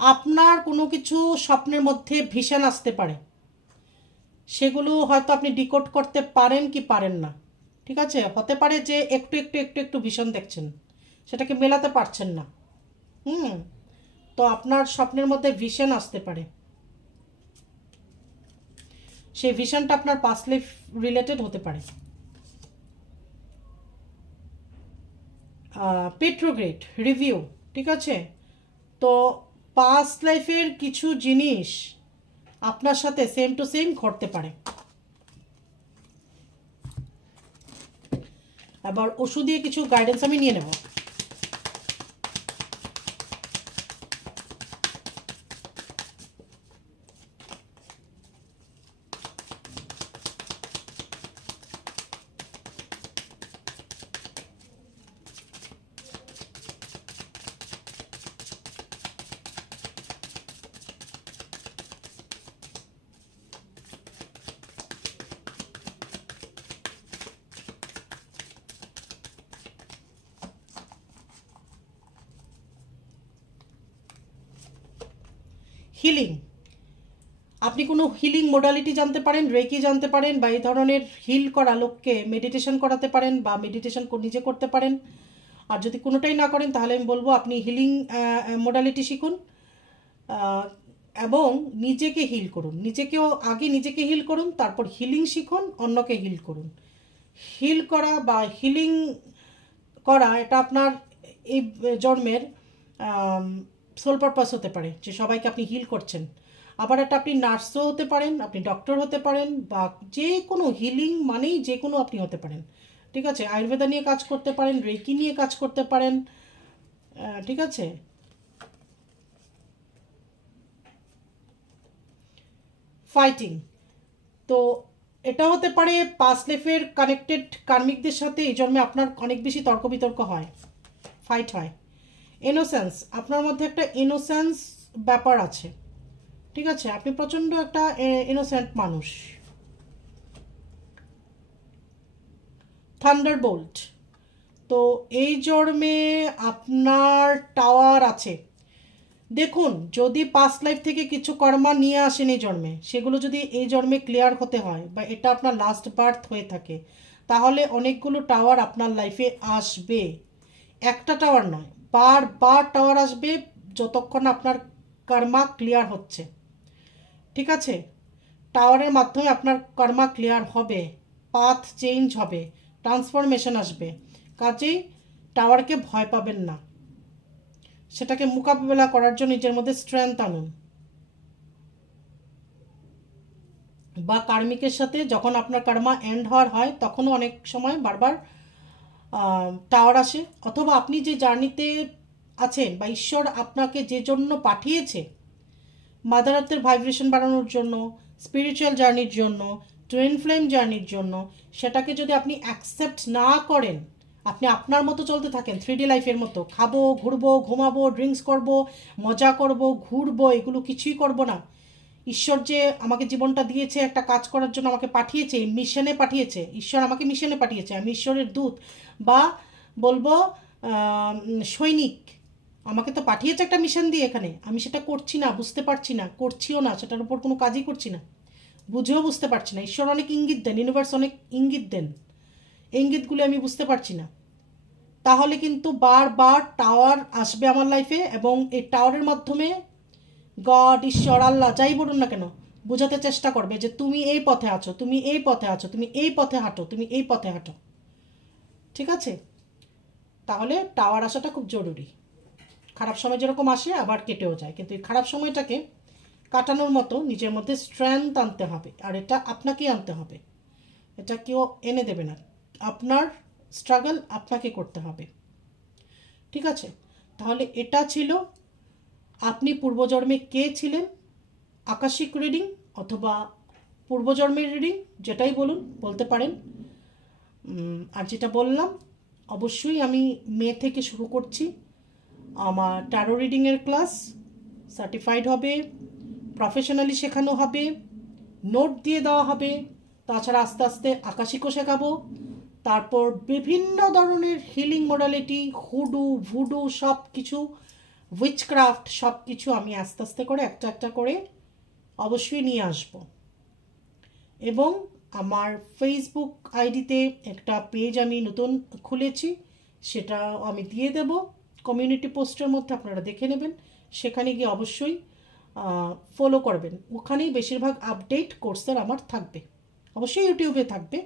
আপনার কোনো কিছু স্বপ্নের মধ্যে ভিশন আসতে পারে, সেগুলো হয়তো আপনি ডিকোড করতে পারেন কি পারেন না। ঠিক আছে, হতে পারে যে একটু একটু একটু একটু ভিশন দেখছেন, সেটাকে মেলাতে পারছেন না। তো আপনার স্বপ্নের মধ্যে ভিশন আসতে পারে, সেই ভিশনটা আপনার পাস্ট লাইফ রিলেটেড হতে পারে। পেট্রোগ্রেড রিভিউ, ঠিক আছে, তো পাস্ট লাইফের কিছু জিনিস আপনার সাথে সেম টু সেম ঘটতে পারে। আবার ওষুধ দিয়ে কিছু গাইডেন্স আমি নিয়ে নেব। হিলিং, আপনি কোনো হিলিং মোডালিটি জানতে পারেন, রেকি জানতে পারেন, বা এই ধরনের হিল করা লোককে মেডিটেশন করাতে পারেন, বা মেডিটেশন নিজে করতে পারেন। আর যদি কোনোটাই না করেন তাহলে আমি বলবো আপনি হিলিং মোডালিটি শিখুন এবং নিজেকে হিল করুন। নিজেকেও আগে নিজেকে হিল করুন, তারপর হিলিং শিখুন, অন্যকে হিল করুন। হিল করা বা হিলিং করা এটা আপনার এই জন্মের সোল পারপাস হতে পারে, যে সবাইকে আপনি হিল করছেন। আবার এটা আপনি নার্সও হতে পারেন, আপনি ডক্টর হতে পারেন, বা যে কোনো হিলিং মানেই যে কোনো আপনি হতে পারেন। ঠিক আছে, আয়ুর্বেদা নিয়ে কাজ করতে পারেন, রেকি নিয়ে কাজ করতে পারেন। ঠিক আছে, ফাইটিং, তো এটা হতে পারে পাস্ট লাইফের কানেক্টেড কার্মিকদের সাথে এই জন্মে আপনার অনেক বেশি তর্ক বিতর্ক হয়, ফাইট হয়। ইনোসেন্স, আপনার মধ্যে একটা ইনোসেন্স ব্যাপার আছে। ঠিক আছে, আপনি প্রচণ্ড একটা ইনোসেন্ট মানুষ। থান্ডারবোল্ট, তো এই জন্মে আপনার টাওয়ার আছে। দেখুন, যদি পাস্ট লাইফ থেকে কিছু কর্মা নিয়ে আসেন এই জন্মে, সেগুলো যদি এই জন্মে ক্লিয়ার হতে হয় বা এটা আপনার লাস্ট বার্থ হয়ে থাকে, তাহলে অনেকগুলো টাওয়ার আপনার লাইফে আসবে। একটা টাওয়ার নয়, বারবার টাওয়ার আসবে যতক্ষণ আপনার কর্মা ক্লিয়ার হচ্ছে। ঠিক আছে, টাওয়ারের মাধ্যমে আপনার কর্মা ক্লিয়ার হবে, পাথ চেঞ্জ হবে, ট্রান্সফরমেশন আসবে। কাজেই টাওয়ারকে ভয় পাবেন না, সেটাকে মোকাবিলা করার জন্য নিজের মধ্যে স্ট্রেংথ আনুন। বা কার্মিকের সাথে যখন আপনার কর্মা এন্ড হওয়ার হয় তখনও অনেক সময় বারবার টাওয়ার আসে, অথবা আপনি যে জার্নিতে আছেন বা ঈশ্বর আপনাকে যে জন্য পাঠিয়েছে, মাদার আর্থের ভাইব্রেশন বাড়ানোর জন্য, স্পিরিচুয়াল জার্নির জন্য, টুইন ফ্লেম জার্নির জন্য, সেটাকে যদি আপনি অ্যাকসেপ্ট না করেন, আপনি আপনার মতো চলতে থাকেন 3D লাইফের মতো, খাবো, ঘুরবো, ঘুমাবো, ড্রিঙ্কস করব, মজা করব, ঘুরবো, এগুলো কিছুই করব না। ঈশ্বর যে আমাকে জীবনটা দিয়েছে একটা কাজ করার জন্য, আমাকে পাঠিয়েছে, মিশনে পাঠিয়েছে, ঈশ্বর আমাকে মিশনে পাঠিয়েছে, আমি ঈশ্বরের দূত বা বলবো সৈনিক। আমাকে তো পাঠিয়েছে একটা মিশন দিয়ে এখানে, আমি সেটা করছি না, বুঝতে পারছি না, করছিও না, সেটার উপর কোনো কাজই করছি না, বুঝেও বুঝতে পারছি না। ঈশ্বর অনেক ইঙ্গিত দেন, ইউনিভার্স অনেক ইঙ্গিত দেন, ইঙ্গিতগুলো আমি বুঝতে পারছি না। তাহলে কিন্তু বারবার টাওয়ার আসবে আমার লাইফে, এবং এই টাওয়ারের মাধ্যমে গড, ঈশ্বর, আল্লাহ যাই বলুন না কেন, বোঝাতে চেষ্টা করবে যে তুমি এই পথে আছো, তুমি এই পথে আছো, তুমি এই পথে হাঁটো, তুমি এই পথে হাঁটো। ঠিক আছে? তাহলে টাওয়ার আসাটা খুব জরুরি। খারাপ সময় যেরকম আসে আবার কেটেও যায়, কিন্তু এই খারাপ সময়টাকে কাটানোর মতো নিজের মধ্যে স্ট্রেংথ আনতে হবে, আর এটা আপনাকেই আনতে হবে, এটা কেউ এনে দেবে না। আপনার স্ট্রাগল আপনাকে করতে হবে। ঠিক আছে? তাহলে এটা ছিল আপনি পূর্বজন্মে কে ছিলেন, আকাশিক রিডিং অথবা পূর্বজন্মের রিডিং, যেটাই বলুন, বলতে পারেন। আর যেটা বললাম, অবশ্যই আমি মে থেকে শুরু করছি আমার ট্যারো রিডিংয়ের ক্লাস। সার্টিফাইড হবে, প্রফেশনালি শেখানো হবে, নোট দিয়ে দেওয়া হবে। তাছাড়া আস্তে আস্তে আকাশিকও শেখাবো। তারপর বিভিন্ন ধরনের হিলিং মোডালিটি, হুডু, ভুডু, সব কিছু, উইচক্রাফট, সব কিছু আমি আস্তে আস্তে করে একটা একটা করে অবশ্যই নিয়ে আসব। এবং আমার ফেসবুক আইডিতে একটা পেজ আমি নতুন খুলেছি, সেটা আমি দিয়ে দেব কমিউনিটি পোস্টের মধ্যে, আপনারা দেখে নেবেন। সেখানে গিয়ে অবশ্যই ফলো করবেন, ওখানেই বেশিরভাগ আপডেট কোর্সের আমার থাকবে। অবশ্যই ইউটিউবে থাকবে,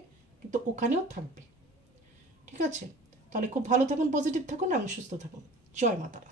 কিন্তু ওখানেও থাকবে। ঠিক আছে? তাহলে খুব ভালো থাকুন, পজিটিভ থাকুন এবং সুস্থ থাকুন। জয় মা তারা।